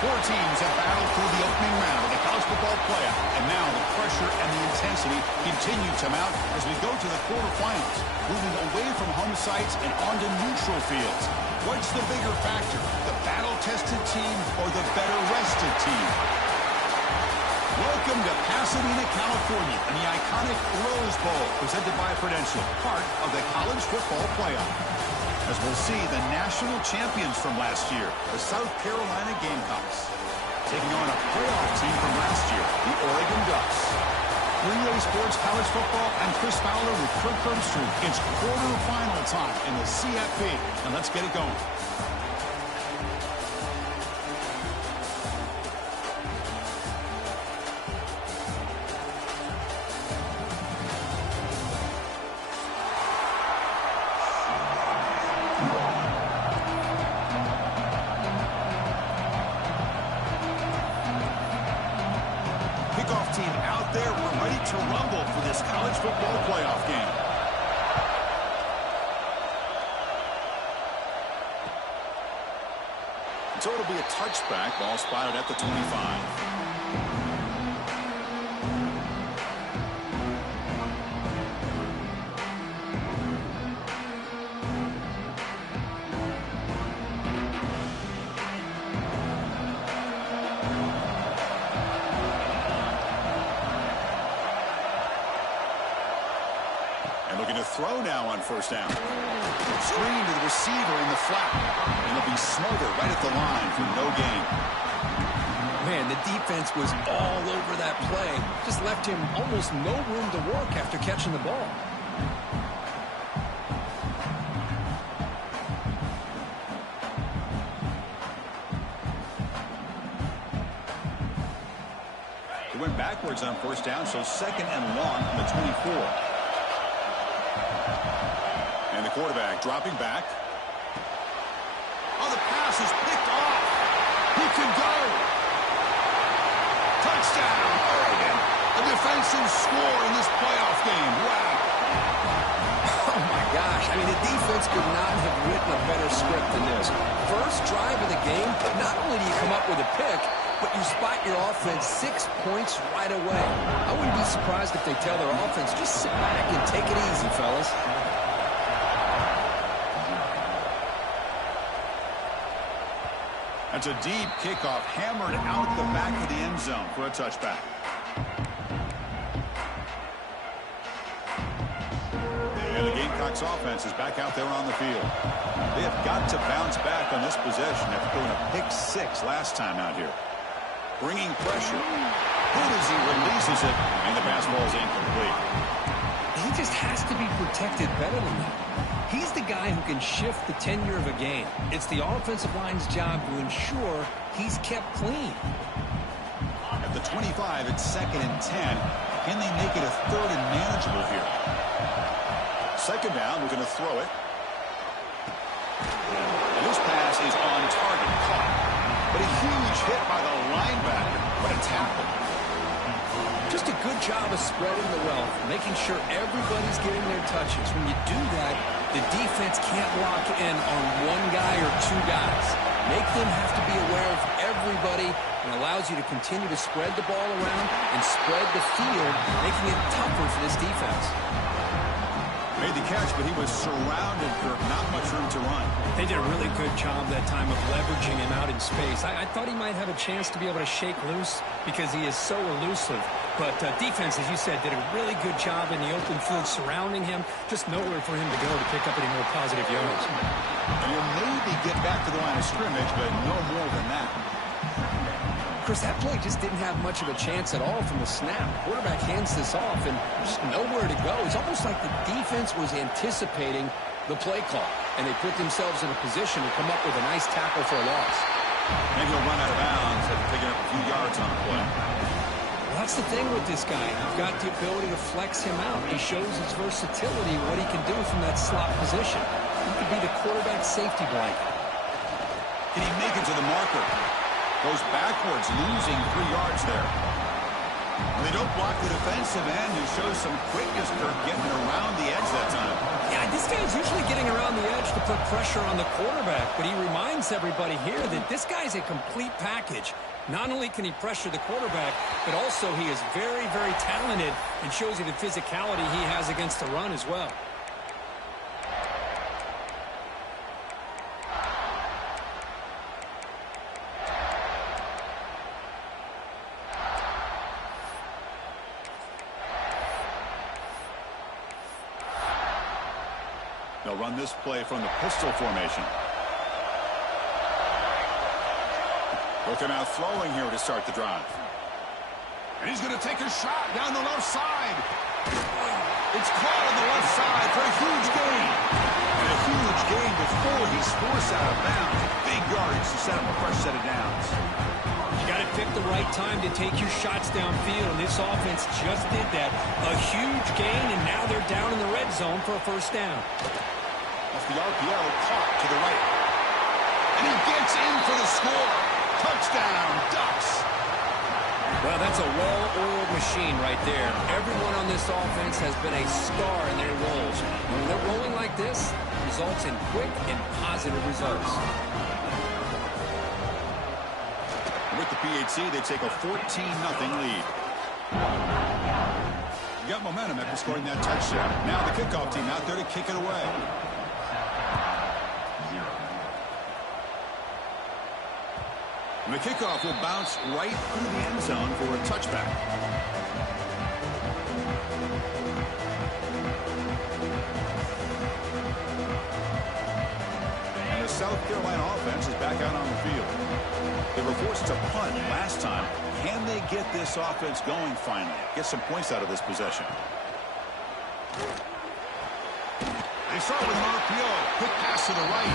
Four teams have battled through the opening round of the college football playoff, and now the pressure and the intensity continue to mount as we go to the quarterfinals, moving away from home sites and onto neutral fields. What's the bigger factor, the battle-tested team or the better-rested team? Welcome to Pasadena, California, and the iconic Rose Bowl, presented by Prudential, part of the college football playoff. As we'll see the national champions from last year, the South Carolina Gamecocks, taking on a playoff team from last year, the Oregon Ducks. Relay Sports College Football, I'm Chris Fowler with Kirk Herbstreit. It's quarterfinal time in the CFP, and let's get it going. Kickoff team out there. We're ready to rumble for this college football playoff game. So it'll be a touchback. Ball spotted at the 25. Looking to throw now on first down. Screen to the receiver in the flat. And it'll be smothered right at the line for no gain. Man, the defense was all over that play. Just left him almost no room to work after catching the ball. He went backwards on first down, so second and long from the 24. And the quarterback dropping back. Oh, the pass is picked off. He can go. Touchdown, Oregon. A defensive score in this playoff game. Wow. Oh, my gosh. I mean, the defense could not have written a better script than this. First drive of the game, not only do you come up with a pick, but you spot your offense 6 points right away. I wouldn't be surprised if they tell their offense, just sit back and take it easy, fellas. That's a deep kickoff, hammered out the back of the end zone for a touchback. And the Gamecocks offense is back out there on the field. They have got to bounce back on this possession after throwing a pick six last time out here. Bringing pressure. Good as he releases it, and the pass ball is incomplete. He just has to be protected better than that. He's the guy who can shift the tenure of a game. It's the offensive line's job to ensure he's kept clean. At the 25, it's 2nd and 10. Can they make it a 3rd and manageable here? Second down, we're going to throw it. And this pass is on target, caught. But a huge hit by the linebacker. What a tackle. Just a good job of spreading the wealth, making sure everybody's getting their touches. When you do that, the defense can't lock in on one guy or two guys. Make them have to be aware of everybody and allows you to continue to spread the ball around and spread the field, making it tougher for this defense. Made the catch, but he was surrounded for not much room to run. They did a really good job that time of leveraging him out in space. I thought he might have a chance to be able to shake loose because he is so elusive. But defense, as you said, did a really good job in the open field surrounding him. Just nowhere for him to go to pick up any more positive yards. And he'll maybe get back to the line of scrimmage, but no more than that. Chris, that play just didn't have much of a chance at all from the snap. Quarterback hands this off and just nowhere to go. It's almost like the defense was anticipating the play call, and they put themselves in a position to come up with a nice tackle for a loss. Maybe he'll run out of bounds after picking up a few yards on the play. Well, that's the thing with this guy. You've got the ability to flex him out. He shows his versatility, what he can do from that slot position. He could be the quarterback safety blanket. Can he make it to the marker? Goes backwards, losing 3 yards there. And they don't block the defensive end, who shows some quickness, Kirk, getting around the edge that time. Yeah, this guy's usually getting around the edge to put pressure on the quarterback, but he reminds everybody here that this guy's a complete package. Not only can he pressure the quarterback, but also he is very, very talented and shows you the physicality he has against the run as well. They'll run this play from the pistol formation. Looking out throwing here to start the drive. And he's going to take a shot down the left side. It's caught on the left side for a huge gain. And a huge gain before he's forced out of bounds. Big yardage to set up a fresh set of downs. You got to pick the right time to take your shots downfield, and this offense just did that. A huge gain, and now they're down in the red zone for a first down. Off the RPO, caught to the right. And he gets in for the score. Touchdown, Ducks. Well, that's a well-oiled machine right there. Everyone on this offense has been a star in their roles. When they're rolling like this, it results in quick and positive results. With the PHC, they take a 14-0 lead. You got momentum after scoring that touchdown. Now the kickoff team out there to kick it away. And the kickoff will bounce right through the end zone for a touchback. And the South Carolina offense is back out on the field. They were forced to punt last time. Can they get this offense going finally? Get some points out of this possession. They start with an RPO. Quick pass to the right.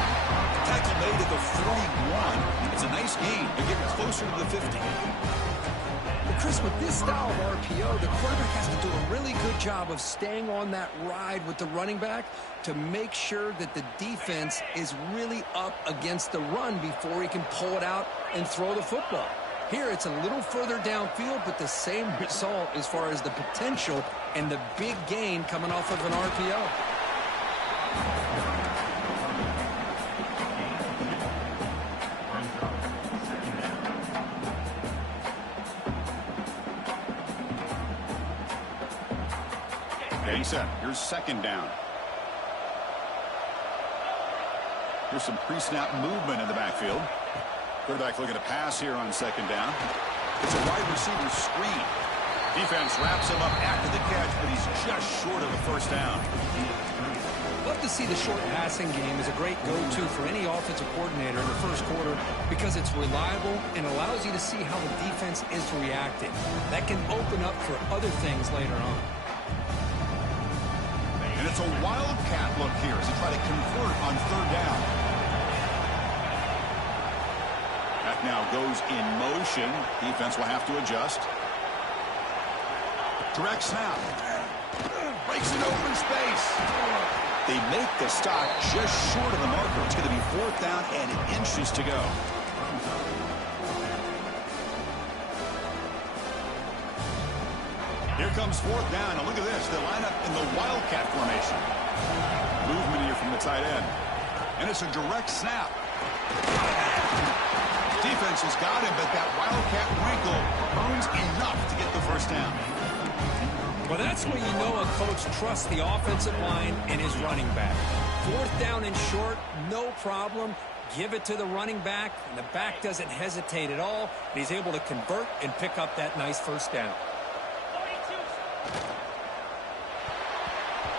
Tackle made at the 41. It's a nice gain. They're getting closer to the 50. Well, Chris, with this style of RPO, the quarterback has to do a really good job of staying on that ride with the running back to make sure that the defense is really up against the run before he can pull it out and throw the football. Here, it's a little further downfield, but the same result as far as the potential and the big gain coming off of an RPO. Getting set. Here's second down. Here's some pre-snap movement in the backfield. Quarterback looking to pass here on second down. It's a wide receiver screen. Defense wraps him up after the catch, but he's just short of a first down. Love to see the short passing game as a great go-to for any offensive coordinator in the first quarter because it's reliable and allows you to see how the defense is reacting. That can open up for other things later on. And it's a wildcat look here as they try to convert on third down. That now goes in motion. Defense will have to adjust. Direct snap. Breaks into open space. They make the stop just short of the marker. It's going to be fourth down and inches to go. Here comes fourth down. And look at this. They line up in the wildcat formation. Movement here from the tight end. And it's a direct snap. Defense has got him, but that wildcat wrinkle earns enough to get the first down. Well, that's when you know a coach trusts the offensive line and his running back. Fourth down and short, no problem. Give it to the running back, and the back doesn't hesitate at all. He's able to convert and pick up that nice first down.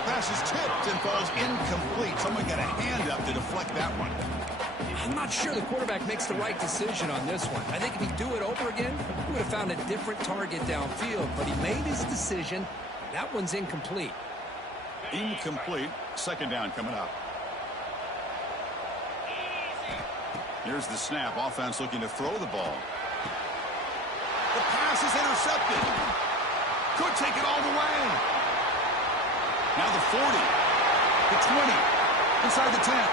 Pass is tipped and falls incomplete. Someone got a hand up to deflect that one. I'm not sure the quarterback makes the right decision on this one. I think if he'd do it over again, he would have found a different target downfield, but he made his decision. That one's incomplete. Incomplete. Second down coming up. Here's the snap. Offense looking to throw the ball. The pass is intercepted. Could take it all the way. Now the 40. The 20. Inside the 10.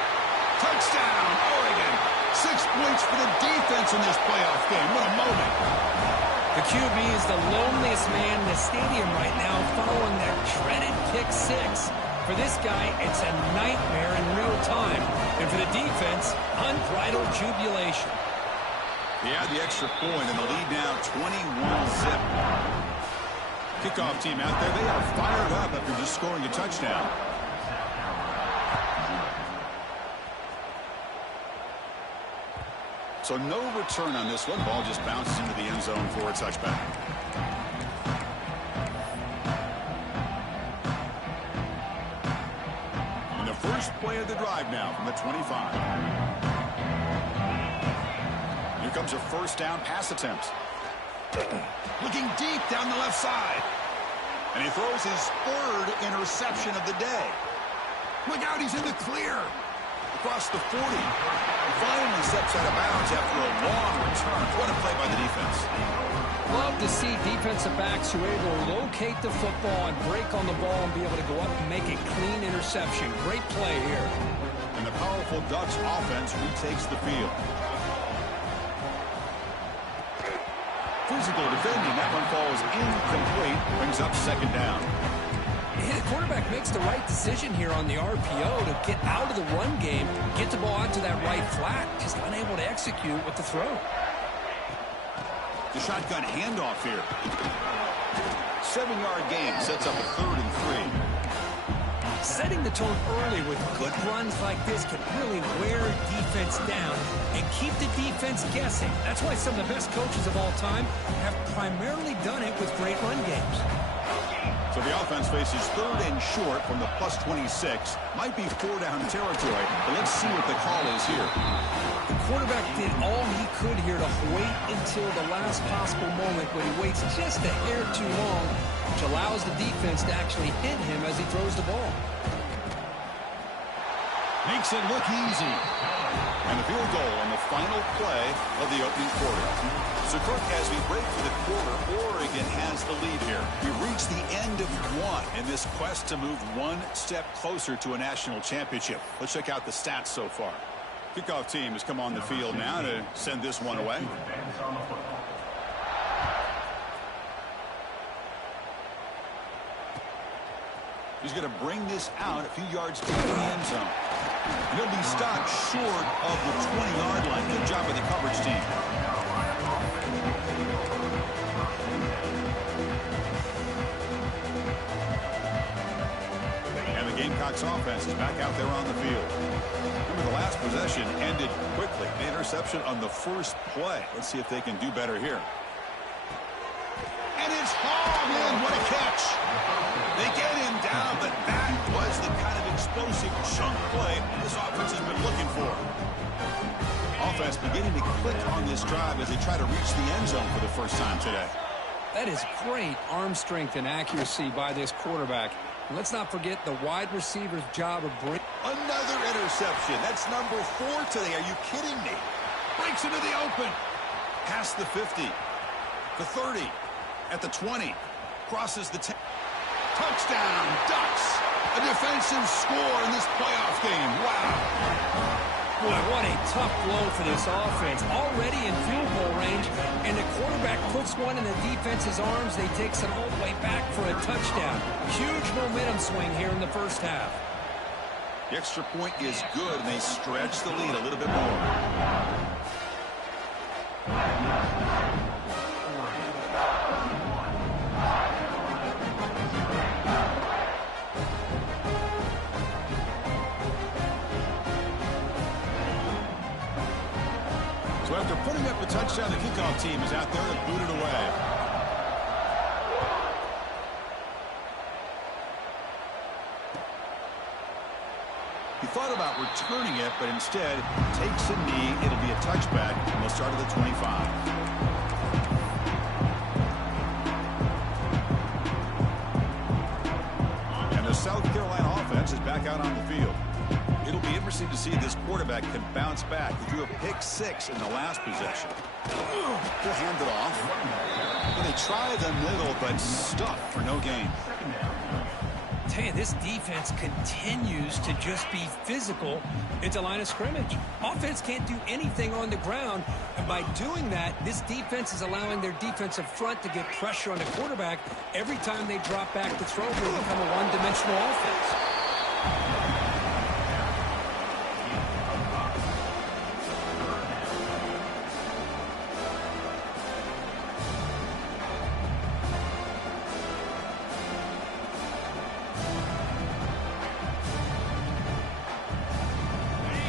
Touchdown, Oregon. 6 points for the defense in this playoff game. What a moment. The QB is the loneliest man in the stadium right now following that dreaded pick six. For this guy, it's a nightmare in real time. defense. Unbridled jubilation. He had the extra point, and the lead now 21-zip. Kickoff team out there, they are fired up after just scoring a touchdown. So no return on this one. Ball just bounces into the end zone for a touchback. And the first play of the drive now from the 25. Here comes a first down pass attempt. Looking deep down the left side. And he throws his third interception of the day. Look out, he's in the clear. Across the 40. Finally steps out of bounds after a long return. What a play by the defense. Love to see defensive backs who are able to locate the football and break on the ball and be able to go up and make a clean interception. Great play here. And the powerful Ducks offense retakes the field. Physical defending. That one falls incomplete. Brings up second down. The quarterback makes the right decision here on the RPO to get out of the run game, get the ball out to that right flat, just unable to execute with the throw. The shotgun handoff here. 7-yard gain sets up a 3rd and 3. Setting the tone early with good runs like this can really wear a defense down and keep the defense guessing. That's why some of the best coaches of all time have primarily done it with great run games. So the offense faces 3rd and short from the +26. Might be 4-down territory, but let's see what the call is here. The quarterback did all he could here to wait until the last possible moment, but he waits just a hair too long, which allows the defense to actually hit him as he throws the ball. Makes it look easy. And the field goal on the final play of the opening quarter. So, Kirk, as we break for the quarter, Oregon has the lead here. We've reached the end of one in this quest to move one step closer to a national championship. Let's check out the stats so far. Kickoff team has come on the field now to send this one away. He's going to bring this out a few yards to the end zone. He'll be stopped short of the 20-yard line. Good job by the coverage team. And the Gamecocks offense is back out there on the field. Remember, the last possession ended quickly. The interception on the first play. Let's see if they can do better here. And it's hauled in. What a catch. They get him down, but that was the kind of explosive chunk play this offense has been looking for. Offense beginning to click on this drive as they try to reach the end zone for the first time today. That is great arm strength and accuracy by this quarterback. And let's not forget the wide receiver's job of breaking. Another interception. That's number 4 today. Are you kidding me? Breaks into the open. Past the 50. The 30. At the 20. Crosses the 10. Touchdown, Ducks. A defensive score in this playoff game. Wow. Boy, what a tough blow for this offense. Already in field goal range, and the quarterback puts one in the defense's arms. They takes it all the way back for a touchdown. Huge momentum swing here in the first half. The extra point is good, and they stretch the lead a little bit more. So after putting up a touchdown, the kickoff team is out there to boot it away. He thought about returning it, but instead takes a knee. It'll be a touchback, and they'll start at the 25. And the South Carolina offense is back out on the field. It'll be interesting to see if this quarterback can bounce back. He threw a pick-6 in the last possession. He'll hand it off. And they try the middle, but stuck for no gain. Tell you, this defense continues to just be physical at the line of scrimmage. Offense can't do anything on the ground, and by doing that, this defense is allowing their defensive front to get pressure on the quarterback every time they drop back to throw. They become a one-dimensional offense.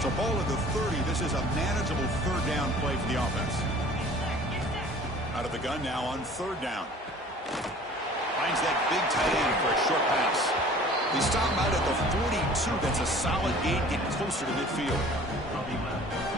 So ball at the 30. This is a manageable third down play for the offense. Out of the gun now on third down. Finds that big tight end for a short pass. They stop him out at the 42. That's a solid gain, getting closer to midfield.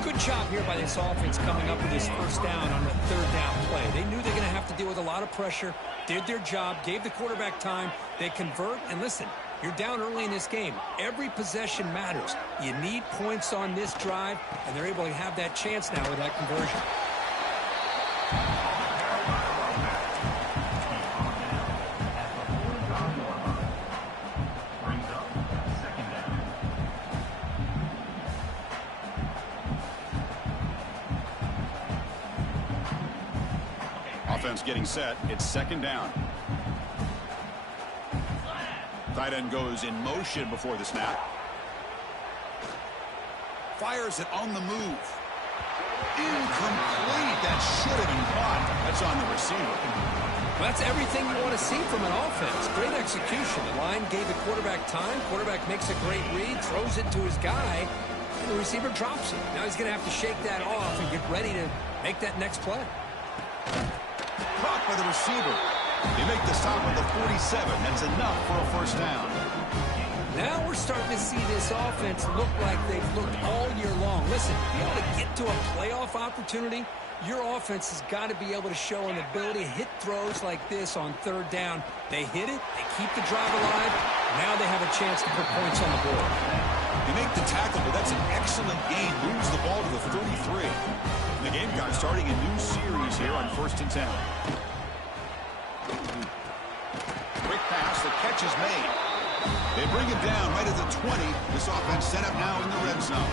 Good job here by this offense coming up with this first down on the third down play. They knew they're going to have to deal with a lot of pressure, did their job, gave the quarterback time. They convert, and listen, you're down early in this game. Every possession matters. You need points on this drive, and they're able to have that chance now with that conversion. Offense getting set. It's second down. Tight end goes in motion before the snap. Fires it on the move. Incomplete. That should have been caught. That's on the receiver. Well, that's everything you want to see from an offense. Great execution. The line gave the quarterback time. Quarterback makes a great read, throws it to his guy, and the receiver drops it. Now he's going to have to shake that off and get ready to make that next play. Caught by the receiver. They make the stop at the 47. That's enough for a first down. Now we're starting to see this offense look like they've looked all year long. Listen, to be able to get to a playoff opportunity, your offense has got to be able to show an ability to hit throws like this on third down. They hit it, they keep the drive alive. Now they have a chance to put points on the board. They make the tackle, but that's an excellent gain. Moves the ball to the 33. The Gamecocks starting a new series here on 1st and 10. Quick pass, the catch is made. They bring it down right at the 20. This offense set up now in the red zone.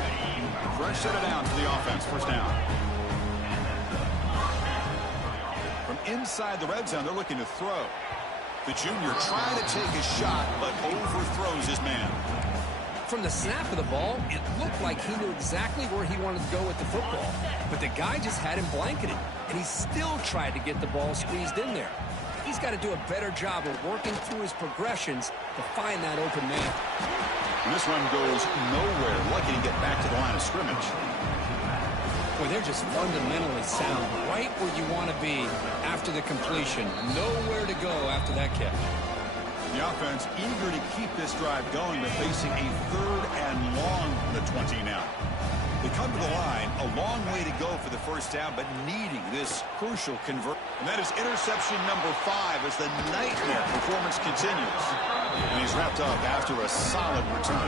Fresh set it down for the offense, first down. From inside the red zone, they're looking to throw. The junior trying to take a shot, but overthrows his man. From the snap of the ball, it looked like he knew exactly where he wanted to go with the football. But the guy just had him blanketed, and he still tried to get the ball squeezed in there. He's got to do a better job of working through his progressions to find that open man. And this run goes nowhere. Lucky to get back to the line of scrimmage. Boy, they're just fundamentally sound, right where you want to be after the completion. Nowhere to go after that catch. The offense eager to keep this drive going, but facing a third and long from the 20 now. They come to the line, a long way to go for the first down, but needing this crucial convert. And that is interception number 5 as the nightmare performance continues. And he's wrapped up after a solid return.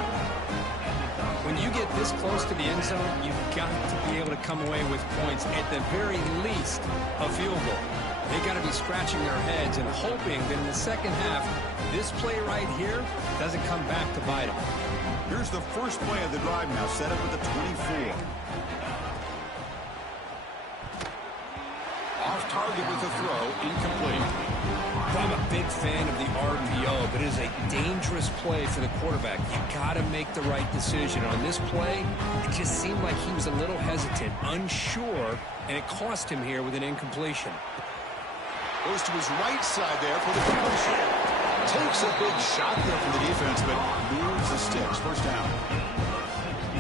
When you get this close to the end zone, you've got to be able to come away with points, at the very least, a field goal. They got to be scratching their heads and hoping that in the second half, this play right here doesn't come back to bite them. Here's the first play of the drive now, set up at the 24. Off target with a throw, incomplete. I'm a big fan of the RPO, but it is a dangerous play for the quarterback. You got to make the right decision. On this play, it just seemed like he was a little hesitant, unsure, and it cost him here with an incompletion. Goes to his right side there for the completion. Takes a big shot there from the defense, but moves the sticks. First down.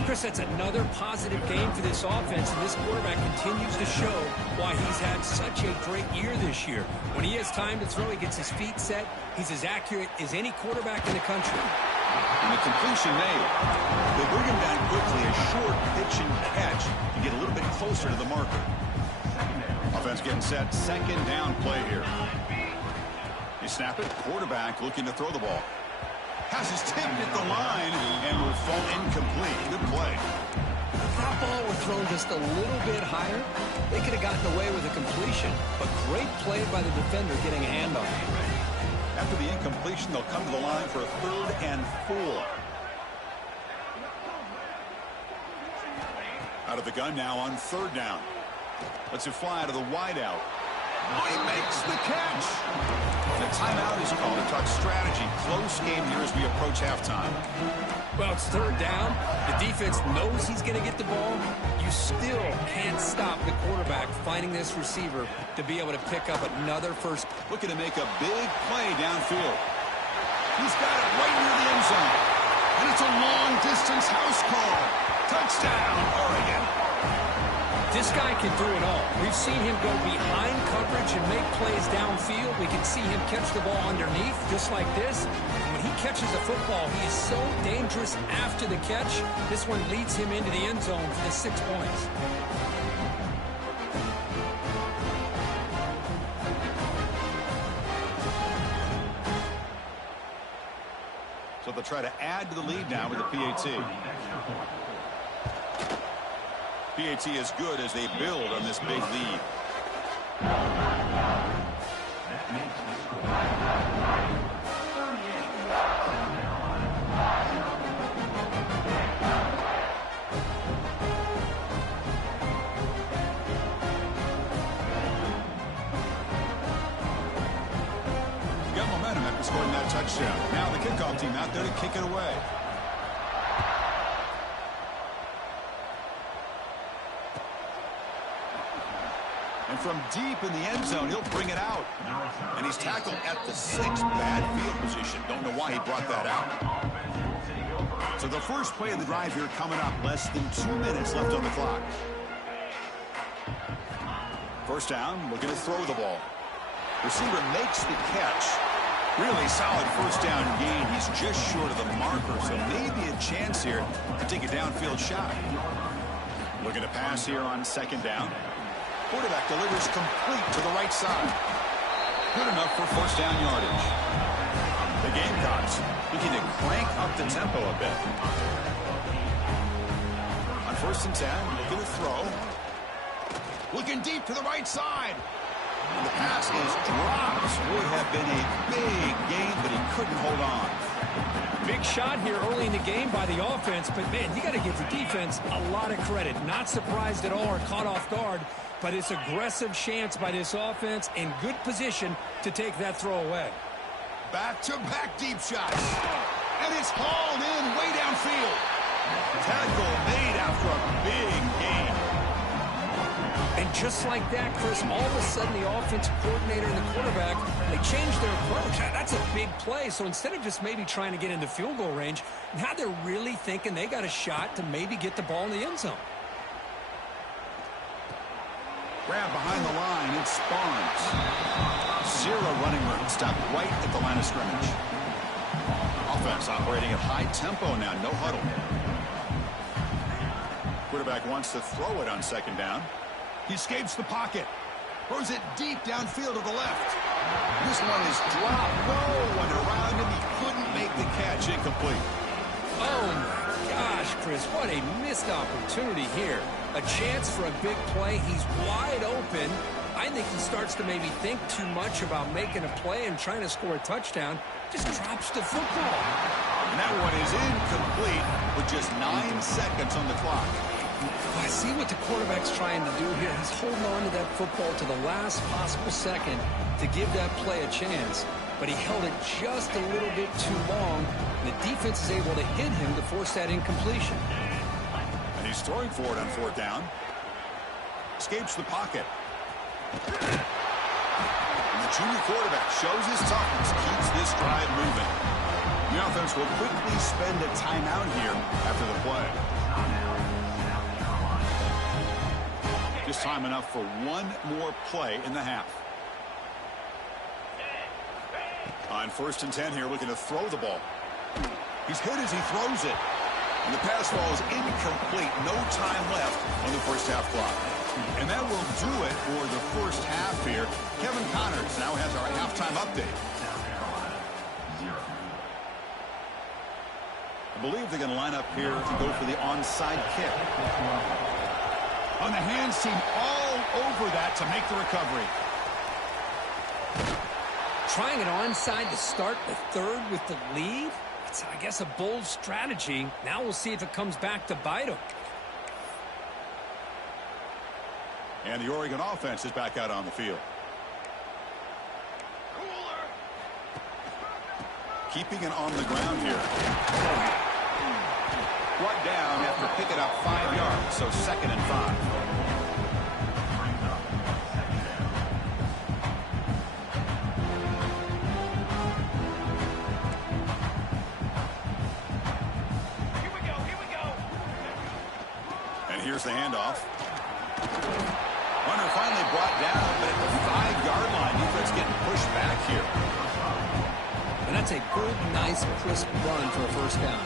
Chris, that's another positive game for this offense, and this quarterback continues to show why he's had such a great year this year. When he has time to throw, he gets his feet set. He's as accurate as any quarterback in the country. And the completion made. They bring him down quickly, a short pitch and catch, and get a little bit closer to the marker. Offense getting set, second down play here. They snap it, quarterback looking to throw the ball. Pass is tipped at the line and will fall incomplete. Good play. If that ball were thrown just a little bit higher, they could have gotten away with a completion. But great play by the defender getting a hand on it. After the incompletion, they'll come to the line for a 3rd and 4. Out of the gun now on 3rd down. Lets it fly out of the wideout. Oh, he makes the catch. The timeout is called to talk strategy. Close game here as we approach halftime. Well, it's 3rd down. The defense knows he's going to get the ball. You still can't stop the quarterback finding this receiver to be able to pick up another first. Looking to make a big play downfield. He's got it right near the end zone. And it's a long-distance house call. Touchdown. Touchdown, Oregon. This guy can do it all. We've seen him go behind coverage and make plays downfield. We can see him catch the ball underneath, just like this. And when he catches a football, he is so dangerous after the catch. This one leads him into the end zone for the 6 points. So they'll try to add to the lead now with the PAT. PAT is good as they build on this big lead. Got momentum after scoring that touchdown. Now the kickoff team out there to kick it away. And from deep in the end zone, he'll bring it out. And he's tackled at the 6. Bad field position. Don't know why he brought that out. So the first play of the drive here coming up. Less than 2 minutes left on the clock. First down, looking to throw the ball. Receiver makes the catch. Really solid first down gain. He's just short of the marker, so maybe a chance here to take a downfield shot. Looking to pass here on second down. Quarterback delivers complete to the right side. Good enough for first down yardage. The Gamecocks looking to crank up the tempo a bit. On first and 10, looking to throw. Looking deep to the right side. And the pass is dropped. Would have been a big gain, but he couldn't hold on. Big shot here early in the game by the offense, but man, you got to give the defense a lot of credit. Not surprised at all or caught off guard, but it's aggressive chance by this offense in good position to take that throw away. Back-to-back deep shots. And it's hauled in way downfield. Tackle made after a big gain. And just like that, Chris, all of a sudden the offensive coordinator and the quarterback, they changed their approach. That's a big play. So instead of just maybe trying to get into field goal range, now they're really thinking they got a shot to maybe get the ball in the end zone. Grab behind the line, it's Barnes. Zero running room, stopped right at the line of scrimmage. Offense operating at high tempo now, no huddle. Quarterback wants to throw it on second down. He escapes the pocket. Throws it deep downfield to the left. This one is dropped. No one around him. He couldn't make the catch. Incomplete. Oh, my gosh, Chris. What a missed opportunity here. A chance for a big play. He's wide open. I think he starts to maybe think too much about making a play and trying to score a touchdown. Just drops the football. And that one is incomplete with just 9 seconds on the clock. I see what the quarterback's trying to do here. He's holding on to that football to the last possible second to give that play a chance. But he held it just a little bit too long. The defense is able to hit him to force that incompletion. And he's throwing for it on fourth down. Escapes the pocket. And the junior quarterback shows his toughness, keeps this drive moving. The offense will quickly spend a timeout here after the play. Just time enough for one more play in the half. On first and 10 here, looking to throw the ball. He's hit as he throws it. And the pass ball is incomplete. No time left on the first half clock. And that will do it for the first half here. Kevin Connors now has our halftime update. I believe they're going to line up here to go for the onside kick. On the hands team all over that to make the recovery. Trying it onside to start the third with the lead. It's, I guess, a bold strategy. Now we'll see if it comes back to bite him. And the Oregon offense is back out on the field. Keeping it on the ground here. Brought down after picking up 5 yards, so 2nd and 5. here's the handoff. Runner finally brought down, but at the 5-yard line, defense getting pushed back here. And that's a good, nice, crisp run for a first down.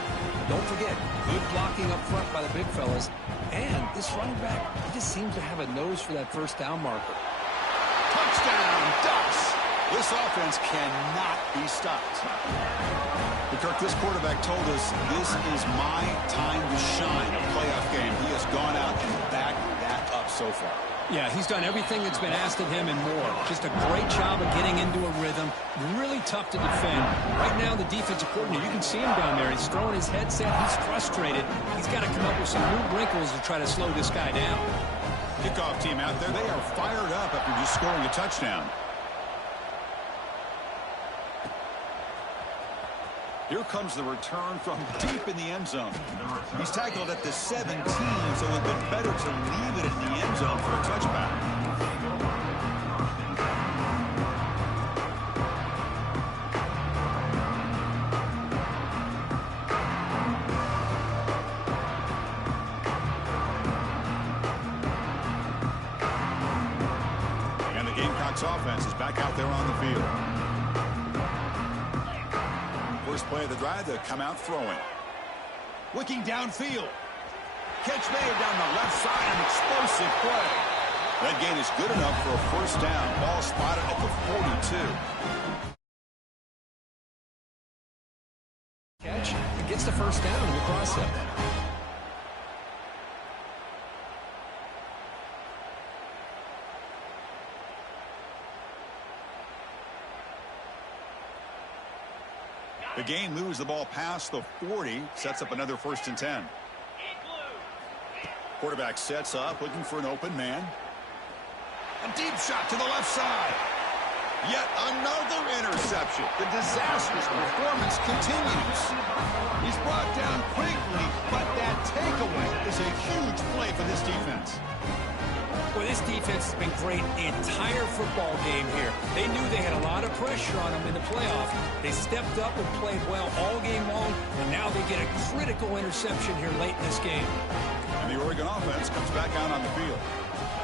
Don't forget, good blocking up front by the big fellas. And this running back, he just seems to have a nose for that first down marker. Touchdown, Ducks! This offense cannot be stopped. But Kirk, this quarterback told us this is my time to shine, a playoff game. He has gone out and backed that up so far. Yeah, he's done everything that's been asked of him and more. Just a great job of getting into a rhythm. Really tough to defend. Right now, the defensive coordinator, you can see him down there. He's throwing his headset. He's frustrated. He's got to come up with some new wrinkles to try to slow this guy down. Kickoff team out there, they are fired up after just scoring a touchdown. Here comes the return from deep in the end zone. He's tackled at the 17, so it would have been better to leave it in the end zone for a touchback. And the Gamecocks offense is back out there on the field. First play of the drive, they come out throwing. Looking downfield. Catch made down the left side, an explosive play. That gain is good enough for a first down. Ball spotted at the 42. Catch, it gets the first down in the process. The gain moves the ball past the 40, sets up another 1st and 10. Quarterback sets up, looking for an open man. A deep shot to the left side. Yet another interception. The disastrous performance continues. He's brought down quickly, but that takeaway is a huge play for this defense. Well, this defense has been great the entire football game here. They knew they had a lot of pressure on them in the playoffs. They stepped up and played well all game long, and now they get a critical interception here late in this game. And the Oregon offense comes back out on the field.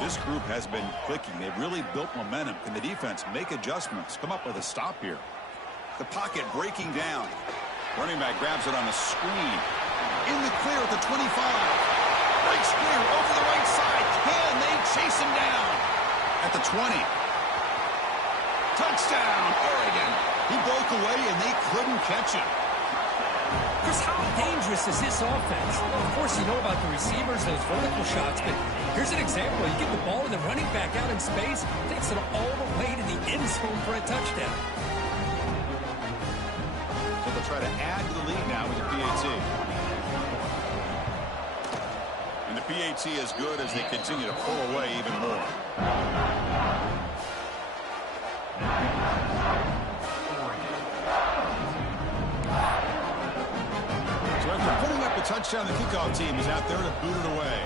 This group has been clicking. They've really built momentum. Can the defense make adjustments? Come up with a stop here. The pocket breaking down. Running back grabs it on a screen. In the clear at the 25. Breaks clear over the right side. Can they chase him down? At the 20. Touchdown, Oregon. He broke away and they couldn't catch him. Chris, how dangerous is this offense? Of course, you know about the receivers, those vertical shots, but here's an example. You get the ball to the running back out in space, takes it all the way to the end zone for a touchdown. So they'll try to add to the lead now with the PAT. And the PAT is good as they continue to pull away even more. So after putting up a touchdown, the kickoff team is out there to boot it away.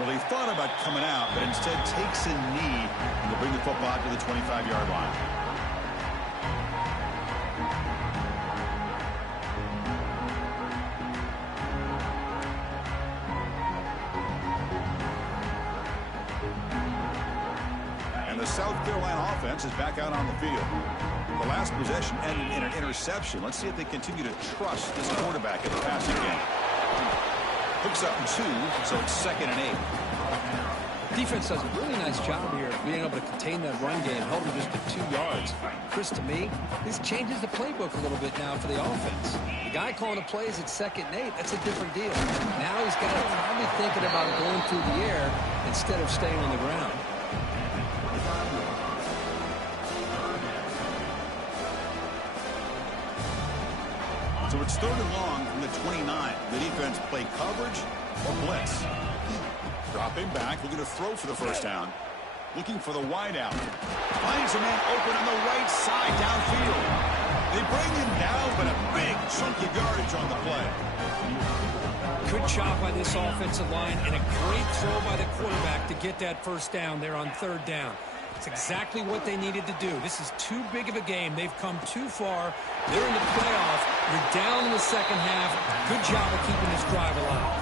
Well, he thought about coming out, but instead takes a knee and will bring the football to the 25-yard line. And the South Carolina offense is back out on the field. The last possession ended in an interception. Let's see if they continue to trust this quarterback in the passing game. Hooks up 2, so it's 2nd and 8. Defense does a really nice job here of being able to contain that run game, held them just to 2 yards. Chris, to me, this changes the playbook a little bit now for the offense. The guy calling the plays at 2nd and 8, that's a different deal. Now he's got to probably thinking about going through the air instead of staying on the ground. So it's 3rd and long from the 29. The defense play coverage or blitz. Dropping back, looking to throw for the first down. Looking for the wide out. Finds a man open on the right side downfield. They bring him down, but a big chunk of yardage on the play. Good job by this offensive line and a great throw by the quarterback to get that first down there on 3rd down. It's exactly what they needed to do. This is too big of a game. They've come too far. They're in the playoff. You're down in the second half. Good job of keeping this drive alive.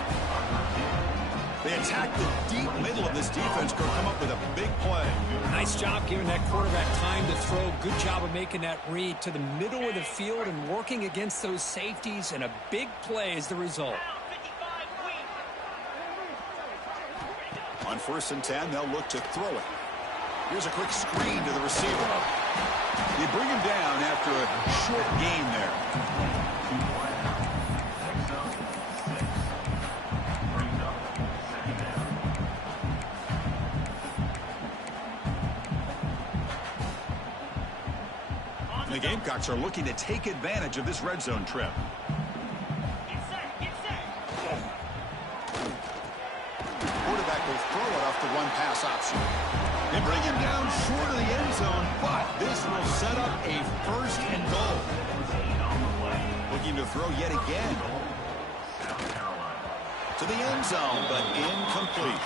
They attack the deep middle of this defense, go come up with a big play. Nice job giving that quarterback time to throw. Good job of making that read to the middle of the field and working against those safeties, and a big play is the result. On 1st and 10, they'll look to throw it. Here's a quick screen to the receiver. They bring him down after a short gain there. And the Gamecocks are looking to take advantage of this red zone trip. Quarterback will throw it off the one pass option. They bring him down short of the end zone, but this will set up a 1st and goal. Looking to throw yet again. To the end zone, but incomplete.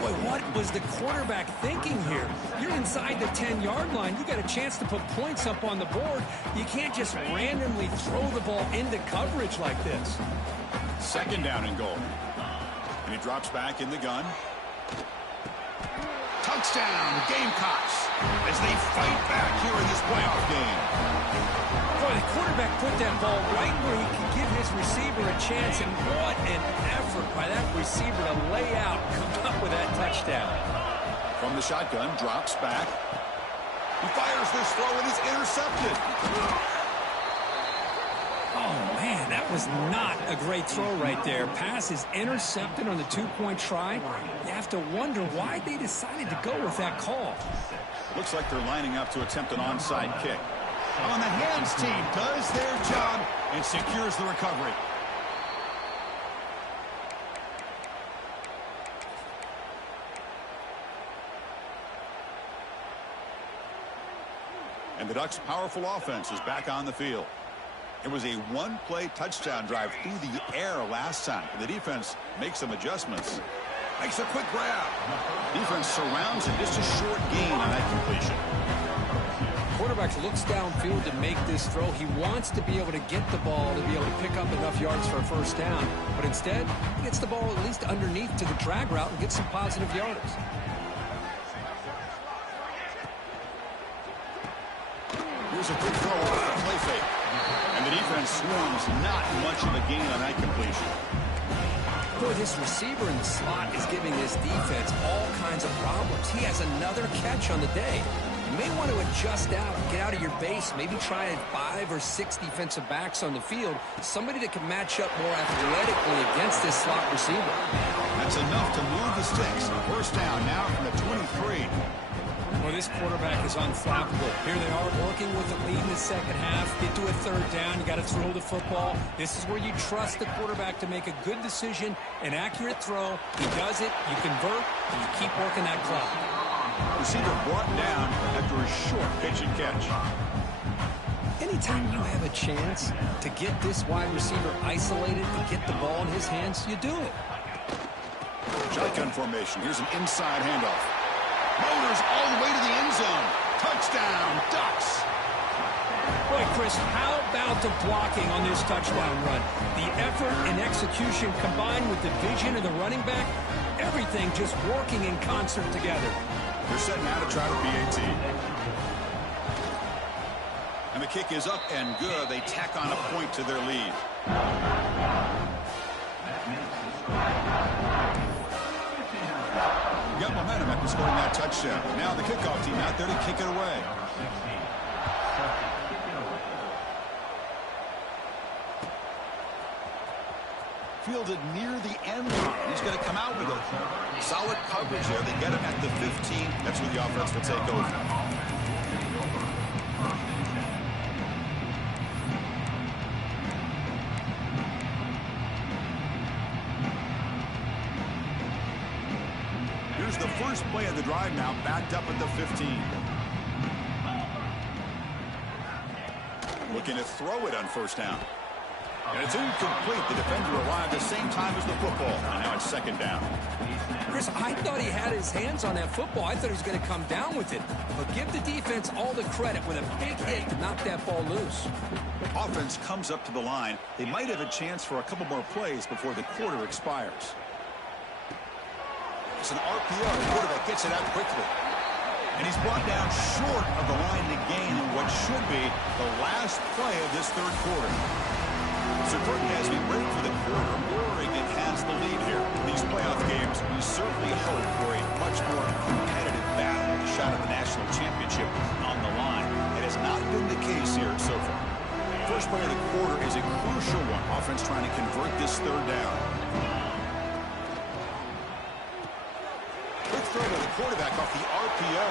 Boy, what was the quarterback thinking here? You're inside the 10-yard line. You got a chance to put points up on the board. You can't just randomly throw the ball into coverage like this. 2nd down and goal. And he drops back in the gun. Touchdown, Gamecocks, as they fight back here in this playoff game. Boy, the quarterback put that ball right where he could give his receiver a chance, and what an effort by that receiver to lay out, come up with that touchdown. From the shotgun, drops back. He fires this throw, and it's intercepted. Oh, man, that was not a great throw right there. Pass is intercepted on the 2-point try. You have to wonder why they decided to go with that call. Looks like they're lining up to attempt an onside kick. On the hands team does their job and secures the recovery. And the Ducks' powerful offense is back on the field. It was a one-play touchdown drive through the air last time. The defense makes some adjustments. Makes a quick grab. Defense surrounds him. Just a short gain on that completion. Quarterback looks downfield to make this throw. He wants to be able to get the ball to be able to pick up enough yards for a 1st down. But instead, he gets the ball at least underneath to the drag route and gets some positive yards. Here's a quick throw off the play fake. And the defense swarms not much of a gain on that completion. Boy, this receiver in the slot is giving this defense all kinds of problems. He has another catch on the day. You may want to adjust out, get out of your base, maybe try 5 or 6 defensive backs on the field, somebody that can match up more athletically against this slot receiver. That's enough to move the sticks. 1st down now from the 23. Well, this quarterback is unflappable. Here they are working with the lead in the second half. Get to a 3rd down. You got to throw the football. This is where you trust the quarterback to make a good decision, an accurate throw. He does it, you convert, and you keep working that clock. Receiver brought down after a short pitch and catch. Anytime you have a chance to get this wide receiver isolated and get the ball in his hands, you do it. Shotgun formation. Here's an inside handoff. Motors all the way to the end zone. Touchdown, Ducks. Boy, Chris, how about the blocking on this touchdown run? The effort and execution combined with the vision of the running back, everything just working in concert together. They're setting out to try the PAT. And the kick is up and good. They tack on a point to their lead. Got momentum after scoring that touchdown. Now the kickoff team out there to kick it away. Fielded near the end line. He's going to come out with it. Solid coverage there. They get him at the 15. That's where the offense will take over. Here's the first play of the drive now, backed up at the 15. Looking to throw it on 1st down. And it's incomplete. The defender arrived at the same time as the football. And now it's second down. Chris, I thought he had his hands on that football. I thought he was going to come down with it. But give the defense all the credit with a big hit to knock that ball loose. Offense comes up to the line. They might have a chance for a couple more plays before the quarter expires. It's an RPO. The quarterback gets it out quickly. And he's brought down short of the line to gain in what should be the last play of this third quarter. So, Burton, as we wait for the quarter, Oregon has the lead here. These playoff games, we certainly hope for a much more competitive battle, a shot at the national championship on the line. It has not been the case here so far. First play of the quarter is a crucial one. Offense trying to convert this third down. Quick throw to the quarterback off the RPO.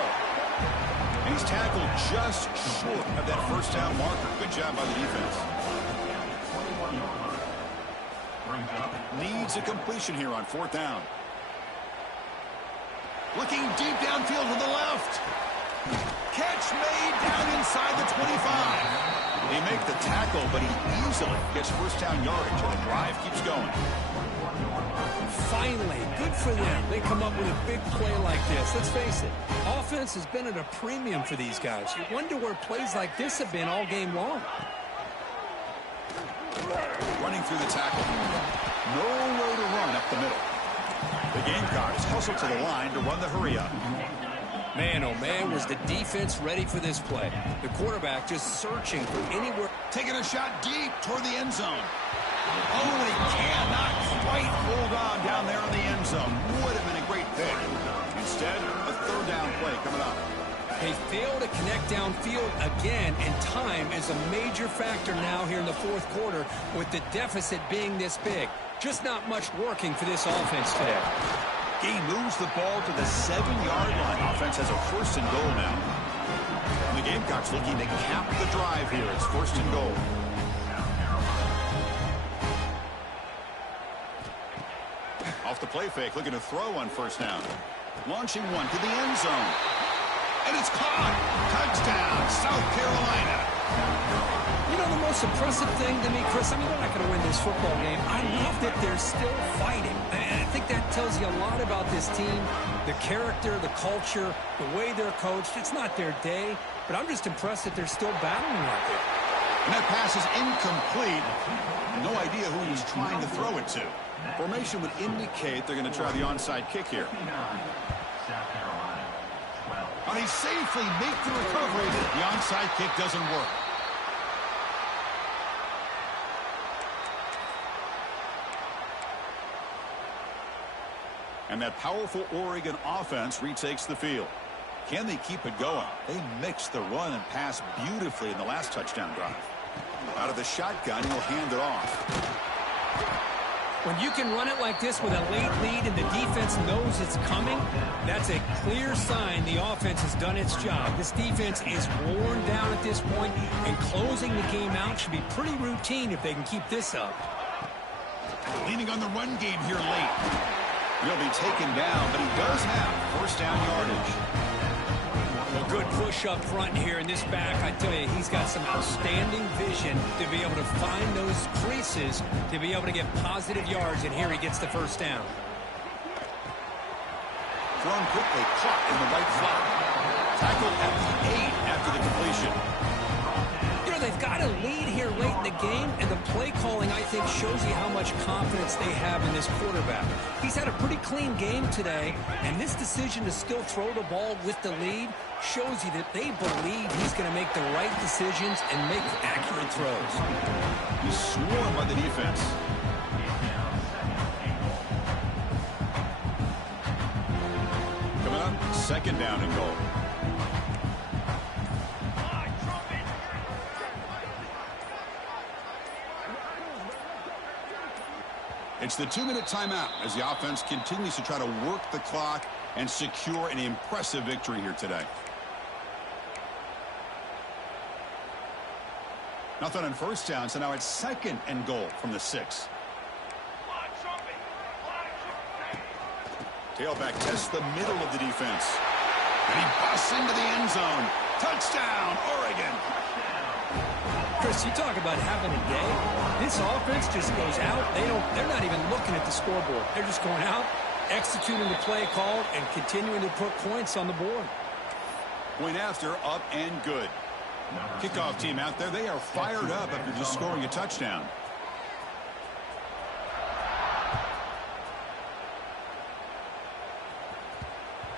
And he's tackled just short of that first down marker. Good job by the defense. Needs a completion here on fourth down. Looking deep downfield to the left. Catch made down inside the 25. They make the tackle, but he easily gets first down yardage, and the drive keeps going. Finally, good for them. They come up with a big play like this. Let's face it, offense has been at a premium for these guys. You wonder where plays like this have been all game long. Running through the tackle. No way to run up the middle. The Gamecocks hustle to the line to run the hurry up. Man, oh man, was the defense ready for this play. The quarterback just searching for anywhere. Taking a shot deep toward the end zone. Oh, and he cannot quite hold on down there in the end zone. Would have been a great pick. Instead, a third down play coming up. They fail to connect downfield again, and time is a major factor now here in the fourth quarter with the deficit being this big. Just not much working for this offense today. He moves the ball to the 7-yard line. Offense has a first and goal now. And the Gamecocks looking to cap the drive here. It's first and goal. Off the play fake, looking to throw on first down. Launching one to the end zone. And it's caught. Touchdown, South Carolina. You know, the most impressive thing to me, Chris, I mean, they're not going to win this football game. I love that they're still fighting. And I think that tells you a lot about this team, the character, the culture, the way they're coached. It's not their day, but I'm just impressed that they're still battling like it. And that pass is incomplete. No idea who he's trying to throw it to. Formation would indicate they're going to try the onside kick here. And he safely makes the recovery. The onside kick doesn't work. And that powerful Oregon offense retakes the field. Can they keep it going? They mixed the run and pass beautifully in the last touchdown drive. Out of the shotgun, he'll hand it off. When you can run it like this with a late lead and the defense knows it's coming, that's a clear sign the offense has done its job. This defense is worn down at this point, and closing the game out should be pretty routine if they can keep this up. Leaning on the run game here late. He'll be taken down, but he does have first down yardage. A good push up front here in this back. I tell you, he's got some outstanding vision to be able to find those creases, to be able to get positive yards, and here he gets the first down. Thrown quickly, caught in the right flat. Tackled at the 8 after the completion. You know, they've got a lead here late in the game, and the play calling, I think, shows you how much confidence they have in this quarterback. He's had a pretty clean game today, and this decision to still throw the ball with the lead shows you that they believe he's going to make the right decisions and make accurate throws. He's swarmed by the defense. Coming up, second down and goal. It's the 2-minute timeout as the offense continues to try to work the clock and secure an impressive victory here today. Nothing on first down, so now it's second and goal from the 6. Tailback tests the middle of the defense. And he busts into the end zone. Touchdown, Oregon. Chris, you talk about having a day. This offense just goes out. They're not even looking at the scoreboard. They're just going out, executing the play called, and continuing to put points on the board. Point after, up and good. Kickoff team out there, they are fired up after just scoring a touchdown.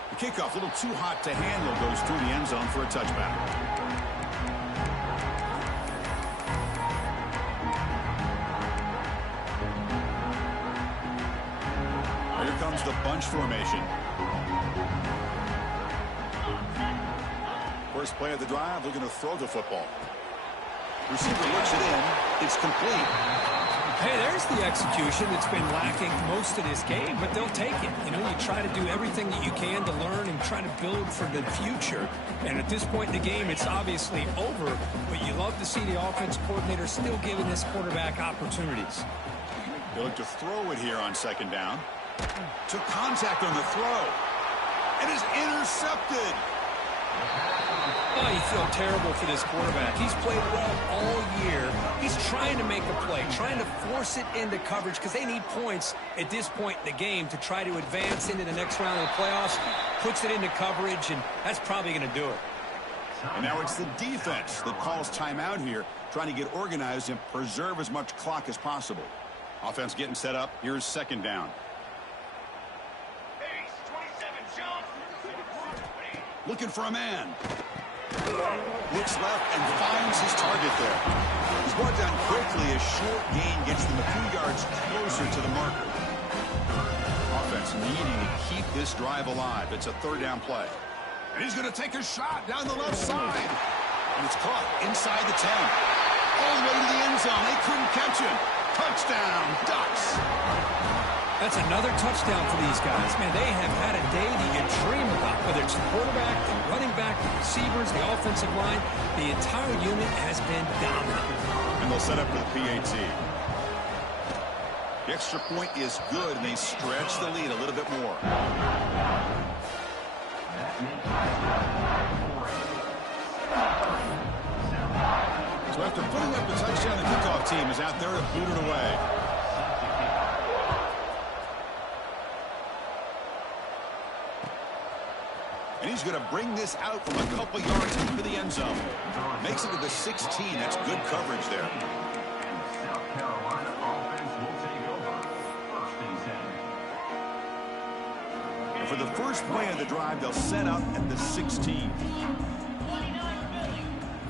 The kickoff, a little too hot to handle, goes through the end zone for a touchback. Here comes the bunch formation. First play of the drive, looking to throw the football. Receiver looks it in. It's complete. Hey, there's the execution that's been lacking most of this game, but they'll take it. You know, you try to do everything that you can to learn and try to build for the future. And at this point in the game, it's obviously over, but you love to see the offense coordinator still giving this quarterback opportunities. They look to throw it here on second down. Took contact on the throw. It is intercepted. Oh, you feel terrible for this quarterback. He's played well all year. He's trying to make a play, trying to force it into coverage because they need points at this point in the game to try to advance into the next round of the playoffs. Puts it into coverage, and that's probably going to do it. And now it's the defense that calls timeout here, trying to get organized and preserve as much clock as possible. Offense getting set up. Here's second down. Looking for a man. Looks left and finds his target there. He's brought down quickly. A short gain gets them a few yards closer to the marker. Offense needing to keep this drive alive. It's a third down play. And he's going to take a shot down the left side. And it's caught inside the 10. All the way to the end zone. They couldn't catch him. Touchdown, Ducks. That's another touchdown for these guys. Man, they have had a day that you dream about, whether it's the quarterback, the running back, the receivers, the offensive line. The entire unit has been dominant. And they'll set up for the PAT. The extra point is good, and they stretch the lead a little bit more. So after putting up the touchdown, the kickoff team is out there to boot it away. And he's going to bring this out from a couple yards into the end zone. Makes it to the 16. That's good coverage there. And for the first play of the drive, they'll set up at the 16.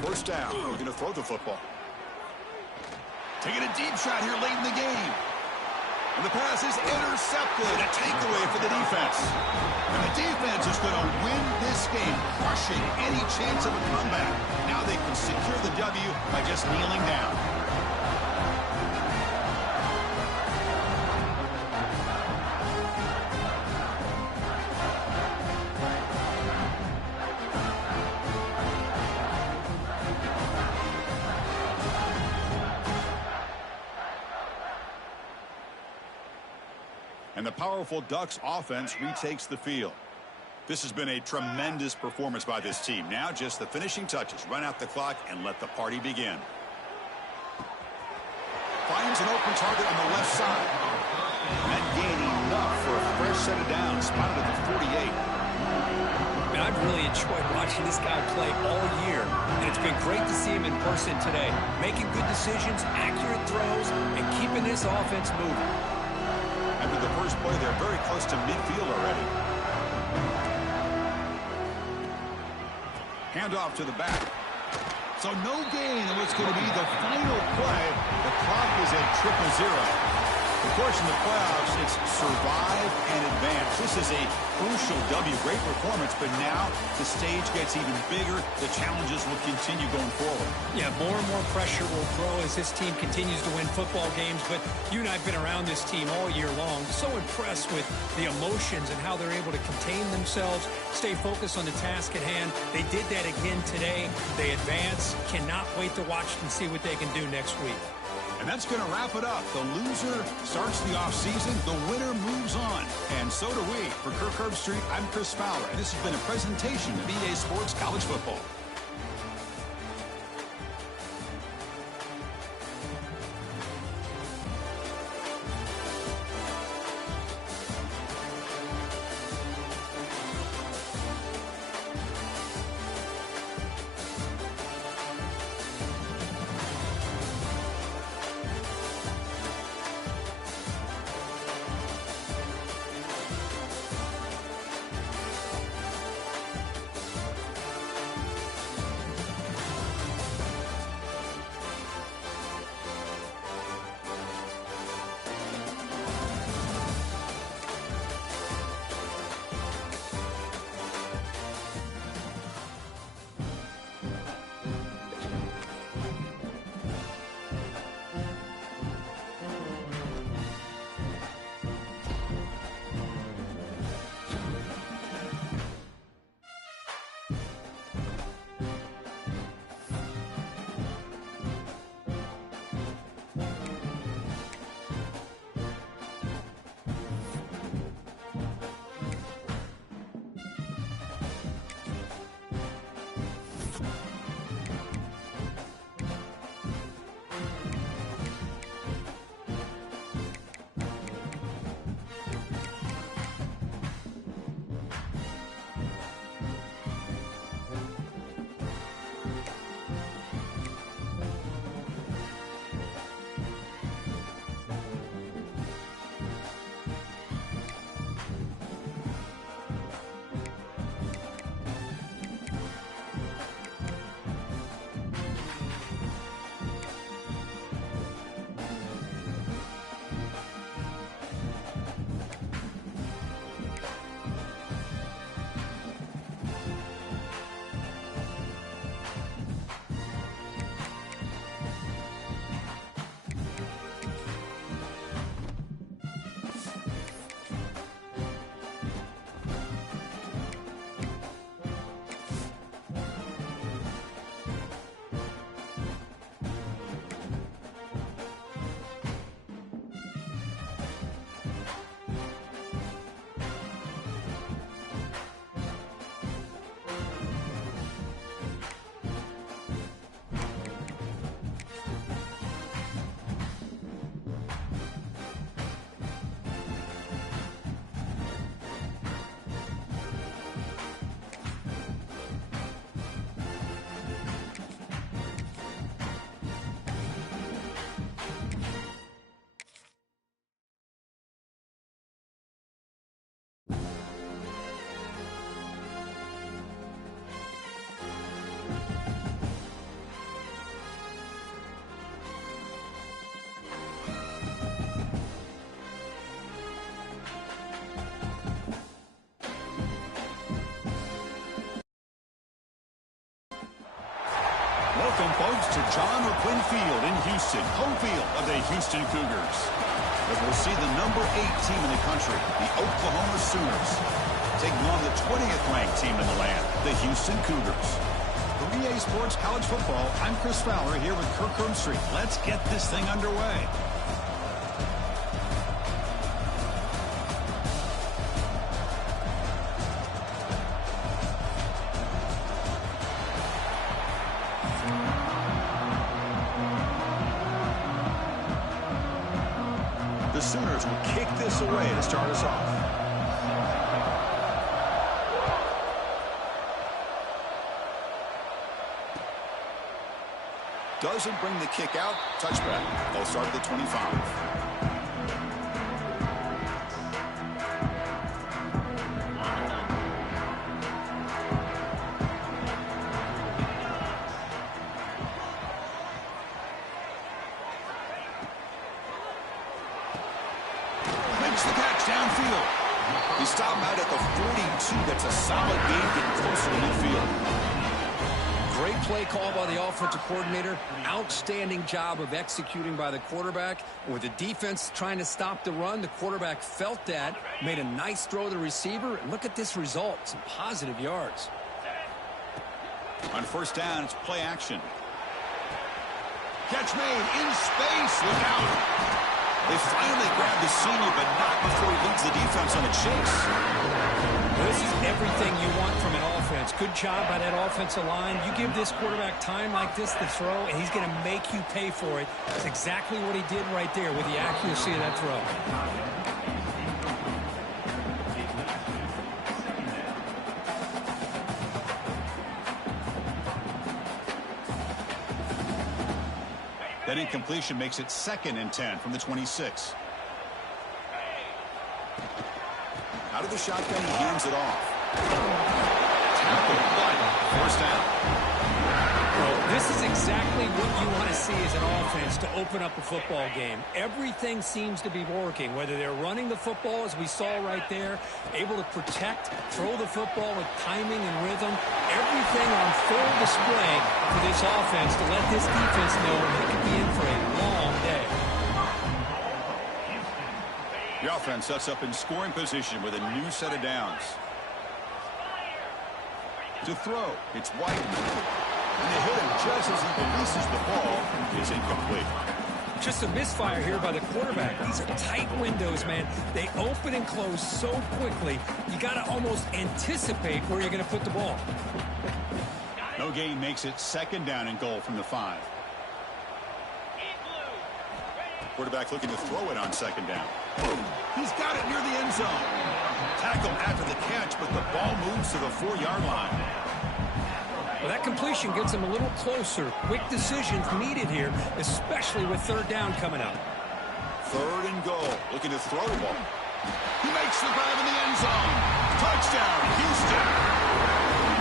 First down. We're going to throw the football. Taking a deep shot here late in the game. And the pass is intercepted. A takeaway for the defense. And the defense is going to win this game, crushing any chance of a comeback. Now they can secure the W by just kneeling down. And the powerful Ducks offense retakes the field. This has been a tremendous performance by this team. Now just the finishing touches. Run out the clock and let the party begin. Finds an open target on the left side. And that gain enough for a fresh set of downs. Spotted at the 48. Man, I've really enjoyed watching this guy play all year. And it's been great to see him in person today. Making good decisions, accurate throws, and keeping this offense moving. After the first play, they're very close to midfield already. Handoff to the back. So no gain in what's going to be the final play. The clock is at 0-0. Of course, in the playoffs, it's survive and advance. This is a crucial W. Great performance, but now the stage gets even bigger. The challenges will continue going forward. Yeah, more and more pressure will grow as this team continues to win football games. But you and I have been around this team all year long. So impressed with the emotions and how they're able to contain themselves, stay focused on the task at hand. They did that again today. They advance. Cannot wait to watch and see what they can do next week. And that's going to wrap it up. The loser starts the offseason. The winner moves on. And so do we. For Kirk Herbstreit, I'm Chris Fowler. And this has been a presentation of EA Sports College Football. moves to John O'Quinn Field in Houston, home field of the Houston Cougars. As we'll see the number 8 team in the country, the Oklahoma Sooners, taking on the 20th ranked team in the land, the Houston Cougars. For EA Sports College Football, I'm Chris Fowler here with Kirk Herbstreit. Let's get this thing underway. The Sooners will kick this away to start us off. Doesn't bring the kick out. Touchback. They'll start at the 25. Makes the catch downfield. He stopped him out at the 42. That's a solid gain, getting closer to midfield. Great play call by the offensive coordinator. Outstanding job of executing by the quarterback. With the defense trying to stop the run, the quarterback felt that, made a nice throw to the receiver, and look at this result. Some positive yards. On first down, it's play action. Catch made in space. Look out. They finally grabbed the senior, but not before he leads the defense on a chase. This is everything you want from an offense. Good job by that offensive line. You give this quarterback time like this to throw, and he's going to make you pay for it. That's exactly what he did right there with the accuracy of that throw. That incompletion makes it 2nd and 10 from the 26. Out of the shotgun, he hands it off. Tackle, but first down. Well, this is exactly what you want to see as an offense to open up a football game. Everything seems to be working, whether they're running the football, as we saw right there, able to protect, throw the football with timing and rhythm. Everything on full display for this offense to let this defense know they could be in for a long day. The offense sets up in scoring position with a new set of downs. To throw, it's White. And they hit him just as he releases the ball. It's incomplete. Just a misfire here by the quarterback. These are tight windows, man. They open and close so quickly, you got to almost anticipate where you're going to put the ball. No gain makes it 2nd down and goal from the 5. Quarterback looking to throw it on 2nd down. He's got it near the end zone. Tackle after the catch, but the ball moves to the 4-yard line. Well, that completion gets him a little closer. Quick decisions needed here, especially with 3rd down coming up. 3rd and goal. Looking to throw the ball. He makes the grab in the end zone. Touchdown, Houston.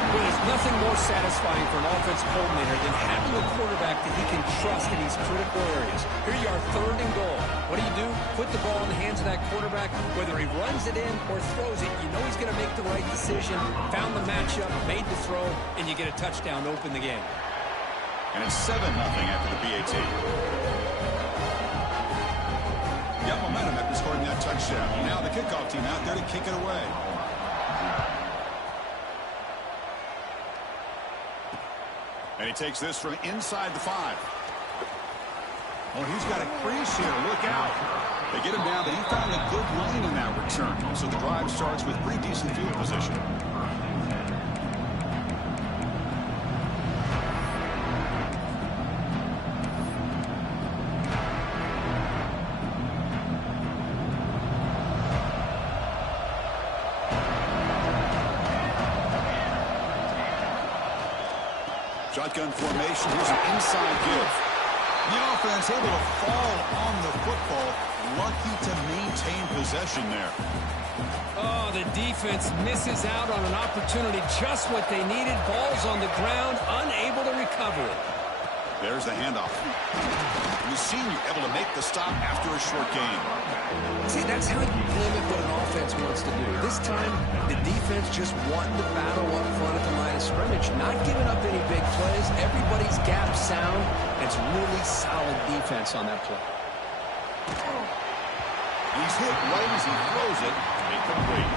Well, there's nothing more satisfying for an offensive coordinator than having a quarterback that he can trust in these critical areas. Here you are, 3rd and goal. What do? Put the ball in the hands of that quarterback. Whether he runs it in or throws it, you know he's going to make the right decision. Found the matchup, made the throw, and you get a touchdown to open the game. And it's 7-0 after the PAT. Got momentum after scoring that touchdown. Now the kickoff team out there to kick it away. And he takes this from inside the 5. Oh, he's got a crease here. Look out. They get him down, but he found a good lane in that return. So the drive starts with pretty decent field position. Shotgun formation. Here's an inside give. The offense able to fall on the football. Lucky to maintain possession there. Oh, the defense misses out on an opportunity. Just what they needed. Ball's on the ground, unable to recover it. There's the handoff. The senior able to make the stop after a short gain. See, that's how you limit what an offense wants to do. This time, the defense just wanting to battle up front at the line of scrimmage, not giving up any big plays. Everybody's gap sound. It's really solid defense on that play. He's hit right as he throws it. Incomplete.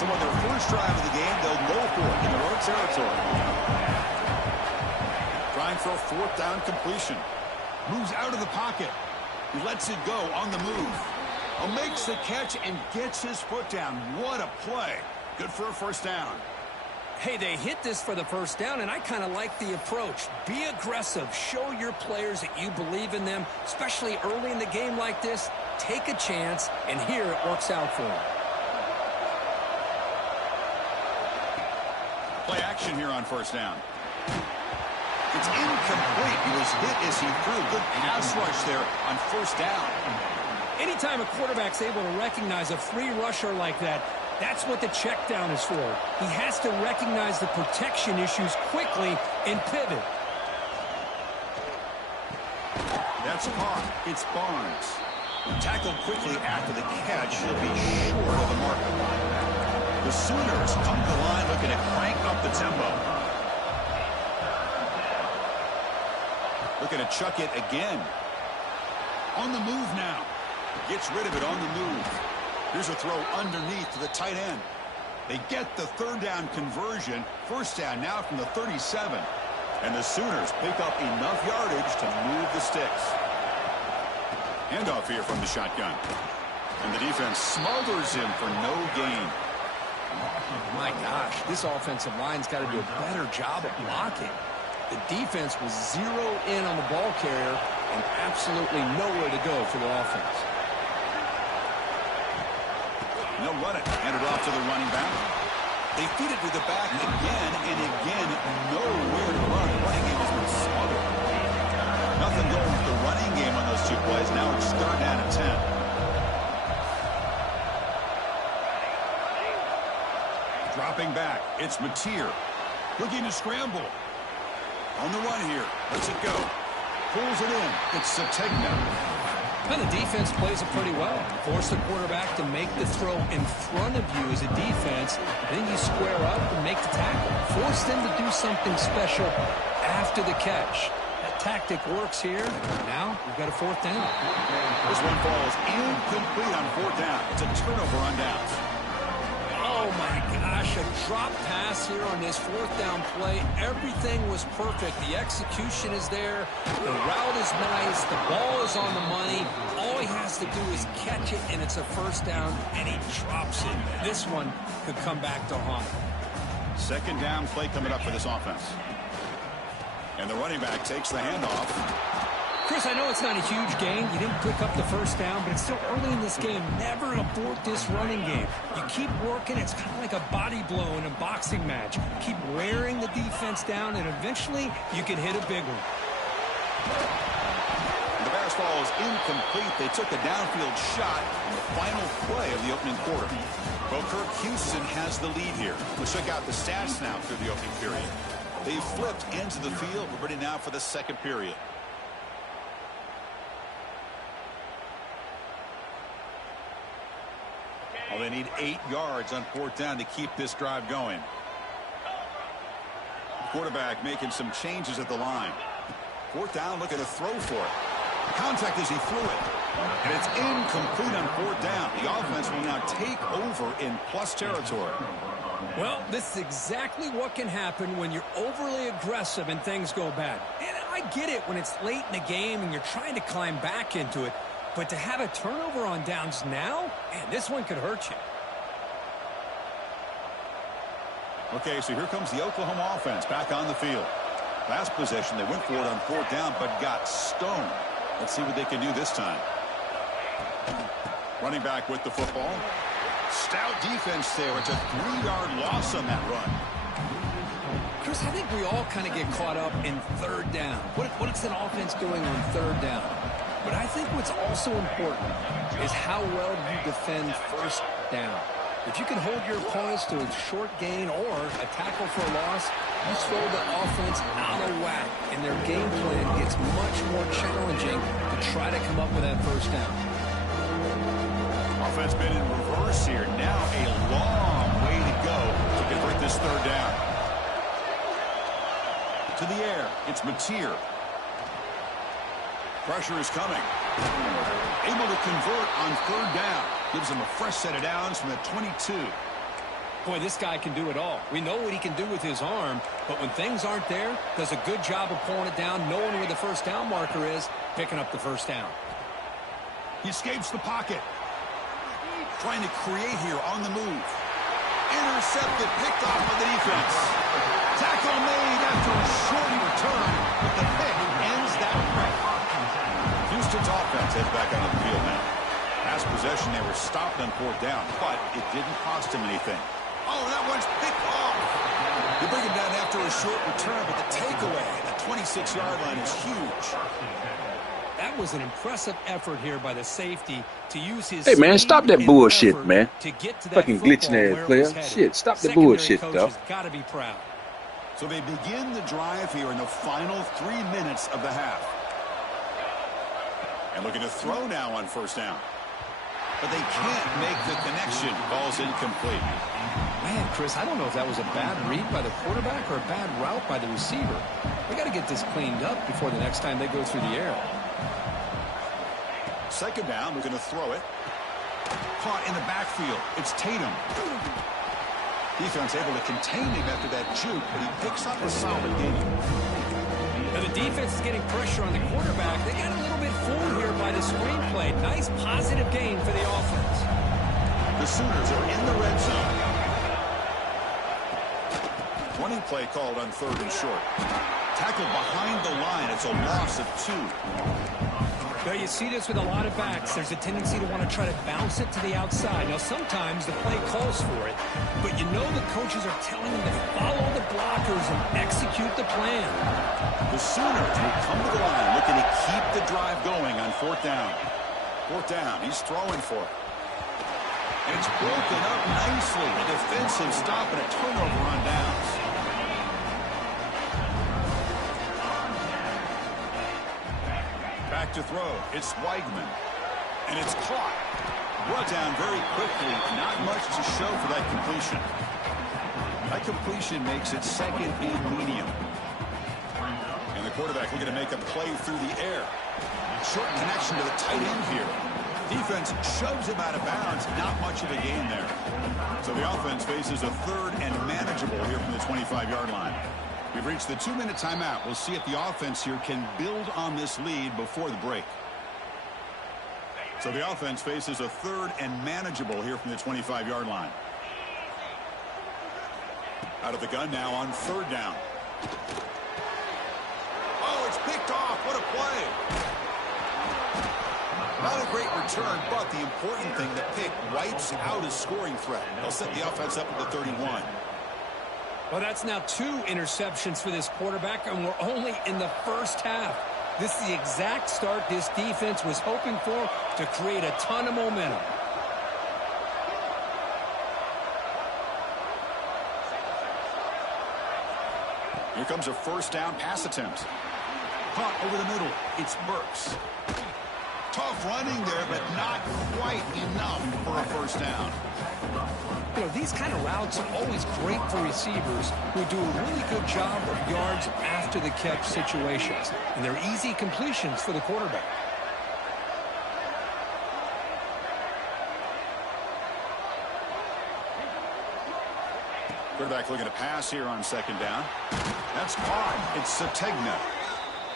So on their first drive of the game, they'll go for it in their own territory. Trying for a fourth down completion. Moves out of the pocket. He lets it go on the move. Makes the catch and gets his foot down. What a play. Good for a first down. Hey, they hit this for the first down, and I kind of like the approach. Be aggressive. Show your players that you believe in them, especially early in the game like this. Take a chance, and here it works out for them. Play action here on first down. It's incomplete. He was hit as he threw. Good pass rush there on first down. Anytime a quarterback's able to recognize a free rusher like that, that's what the check down is for. He has to recognize the protection issues quickly and pivot. That's caught. It's Barnes. Tackled quickly after the catch. He'll be short of the mark. The Sooners come to the line looking to crank up the tempo. Looking to chuck it again. On the move now. Gets rid of it on the move. Here's a throw underneath to the tight end. They get the third down conversion. First down now from the 37. And the Sooners pick up enough yardage to move the sticks. Handoff here from the shotgun. And the defense smothers him for no gain. My gosh, this offensive line's got to do a better job of blocking. The defense was zeroed in on the ball carrier and absolutely nowhere to go for the offense. They'll run it. Hand it off to the running back. They feed it to the back again and again. Nowhere to run. The running game has been smothered. Nothing going with the running game on those two plays. Now it's third down and 10. Dropping back. It's Mateer. Looking to scramble. On the run here. Lets it go. Pulls it in. It's Sategna. And the defense plays it pretty well. Force the quarterback to make the throw in front of you as a defense. Then you square up and make the tackle. Force them to do something special after the catch. That tactic works here. Now we've got a fourth down. This one falls incomplete on fourth down. It's a turnover on downs. Oh, my gosh, a drop pass here on this fourth down play. Everything was perfect. The execution is there. The route is nice. The ball is on the money. All he has to do is catch it, and it's a first down, and he drops it. This one could come back to haunt him. Second down play coming up for this offense. And the running back takes the handoff. Chris, I know it's not a huge gain. You didn't pick up the first down, but it's still early in this game. Never abort this running game. You keep working. It's kind of like a body blow in a boxing match. Keep wearing the defense down, and eventually you can hit a big one. The Bears fall is incomplete. They took a downfield shot in the final play of the opening quarter. Well, Kirk Houston has the lead here. Let's check out the stats now through the opening period. They flipped into the field. We're ready now for the second period. Well, they need 8 yards on fourth down to keep this drive going. Quarterback making some changes at the line. Fourth down, looking to throw for it. Contact as he threw it. And it's incomplete on fourth down. The offense will now take over in plus territory. Well, this is exactly what can happen when you're overly aggressive and things go bad. And I get it when it's late in the game and you're trying to climb back into it. But to have a turnover on downs now, man, this one could hurt you. Okay, so here comes the Oklahoma offense back on the field. Last possession, they went for it on fourth down, but got stoned. Let's see what they can do this time. Running back with the football. Stout defense there. It's a 3-yard loss on that run. Chris, I think we all kind of get caught up in third down. What is an offense doing on third down? But I think what's also important is how well you defend first down. If you can hold your opponents to a short gain or a tackle for a loss, you throw the offense out of whack, and their game plan gets much more challenging to try to come up with that first down. Offense been in reverse here. Now a long way to go to convert this third down. To the air, it's Mateer. Pressure is coming. Able to convert on third down. Gives him a fresh set of downs from the 22. Boy, this guy can do it all. We know what he can do with his arm, but when things aren't there, does a good job of pulling it down, knowing where the first down marker is, picking up the first down. He escapes the pocket. Trying to create here on the move. Intercepted, picked off by the defense. Tackle made after a short return, but the pick ends that play. Houston's offense heads back onto the field now. Last possession, they were stopped on fourth down, but it didn't cost him anything. Oh, that one's picked off. They bring him down after a short return, but the takeaway at the 26-yard line is huge. That was an impressive effort here by the safety to use his Hey, man, stop that bullshit, man. To get to that Fucking glitching ass player. Shit, stop the bullshit, though. Got to be proud. So they begin the drive here in the final 3 minutes of the half. And looking to throw now on first down. But they can't make the connection. Ball's incomplete. Man, Chris, I don't know if that was a bad read by the quarterback or a bad route by the receiver. They got to get this cleaned up before the next time they go through the air. Second down, we're going to throw it. Caught in the backfield. It's Tatum. Defense able to contain him after that juke, but he picks up a solid gain. Now the defense is getting pressure on the quarterback. They got a little bit fooled here by the screenplay. Nice positive gain for the offense. The Sooners are in the red zone. Running play called on third and short. Tackled behind the line. It's a loss of 2. Well, you see this with a lot of backs. There's a tendency to want to try to bounce it to the outside. Now, sometimes the play calls for it, but you know the coaches are telling them to follow the blockers and execute the plan. The Sooners will come to the line looking to keep the drive going on fourth down. Fourth down, he's throwing for it. And it's broken up nicely. A defensive stop and a turnover on downs. Back to throw. It's Weigman. And it's caught. Brought down very quickly. Not much to show for that completion. That completion makes it second and medium. And the quarterback looking to make a play through the air. Short connection to the tight end here. Defense shoves him out of bounds. Not much of a gain there. So the offense faces a third and manageable here from the 25-yard line. We've reached the 2-minute timeout. We'll see if the offense here can build on this lead before the break. So the offense faces a third and manageable here from the 25-yard line. Out of the gun now on third down. Oh, it's picked off. What a play. Not a great return, but the important thing, the pick wipes out a scoring threat. They'll set the offense up at the 31. Well, that's now 2 interceptions for this quarterback, and we're only in the first half. This is the exact start this defense was hoping for to create a ton of momentum. Here comes a first down pass attempt. Caught over the middle. It's Burks. Tough running there, but not quite enough for a first down. You know, these kind of routes are always great for receivers who do a really good job of yards after the catch situations. And they're easy completions for the quarterback. Quarterback looking to pass here on second down. That's caught. It's Sategna.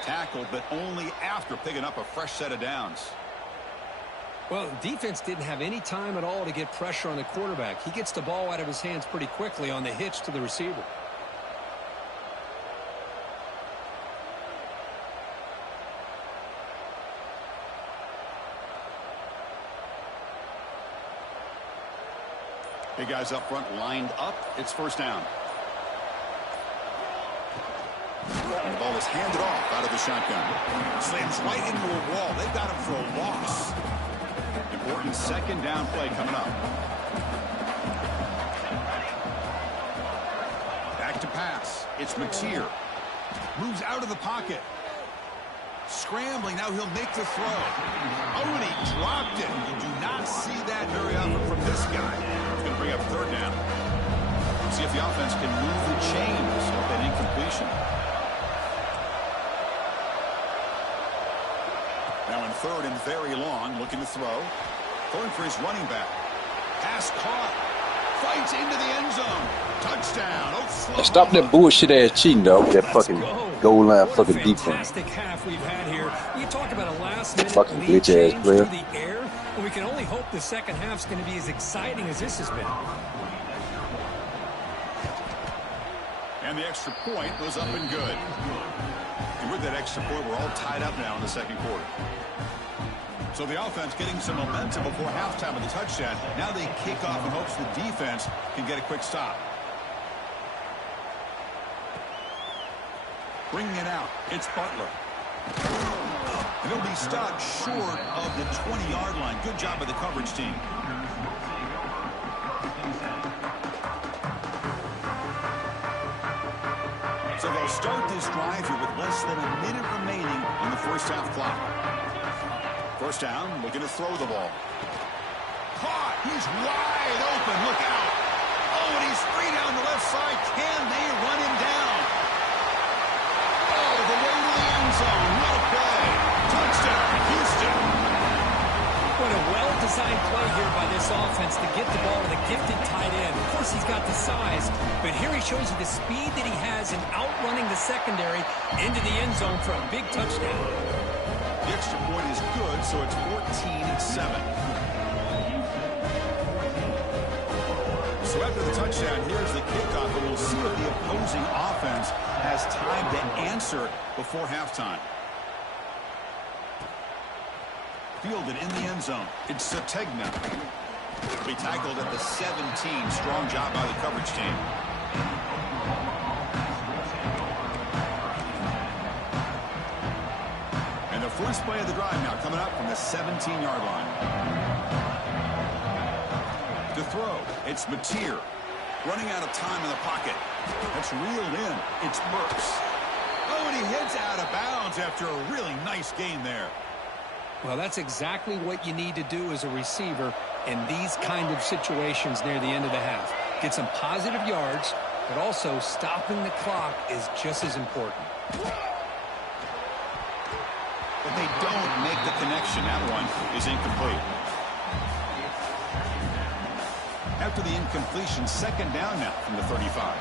Tackled, but only after picking up a fresh set of downs. Well, the defense didn't have any time at all to get pressure on the quarterback. He gets the ball out of his hands pretty quickly on the hitch to the receiver. Big guys up front lined up. It's first down. And the ball is handed off out of the shotgun. Slams right into a wall. They've got him for a loss. Important second down play coming up. Back to pass. It's Mateer. Moves out of the pocket. Scrambling, now he'll make the throw. Oh, and he dropped it. You do not see that very often from this guy. He's going to bring up third down. See if the offense can move the chains of that incompletion. Now in third and very long, looking to throw. Throwing for his running back. Pass caught. Fights into the end zone. Touchdown. Now stop that bullshit ass cheating, dog. That fucking goal line fucking defense. Fantastic half we've had here. You talk about a last-minute fucking lead bitch ass change player. through the air, and we can only hope the second half's going to be as exciting as this has been. And the extra point goes up and good. And with that extra point, we're all tied up now in the second quarter. So the offense getting some momentum before halftime with the touchdown. Now they kick off in hopes the defense can get a quick stop. Bringing it out, it's Butler. And he'll be stopped short of the 20-yard line. Good job by the coverage team. So they'll start this drive here with less than a minute remaining on the first half clock. First down, looking to throw the ball. Caught! He's wide open. Look out! Oh, and he's free down the left side. Can they run him down? Oh, the way to the end zone. What a play! Touchdown, Houston! What a well-designed play here by this offense to get the ball to the gifted tight end. Of course, he's got the size, but here he shows you the speed that he has in outrunning the secondary into the end zone for a big touchdown. The extra point is good, so it's 14-7. So after the touchdown, here's the kickoff, and we'll see if the opposing offense has time to answer before halftime. Fielded in the end zone. It's Sategna. Be tackled at the 17. Strong job by the coverage team. And the first play of the drive now coming up from the 17-yard line. To throw, it's Mateer. Running out of time in the pocket. That's reeled in. It's Burks. Oh, and he heads out of bounds after a really nice gain there. Well, that's exactly what you need to do as a receiver in these kind of situations near the end of the half. Get some positive yards, but also stopping the clock is just as important. But they don't make the connection. That one is incomplete. After the incompletion, second down now from the 35.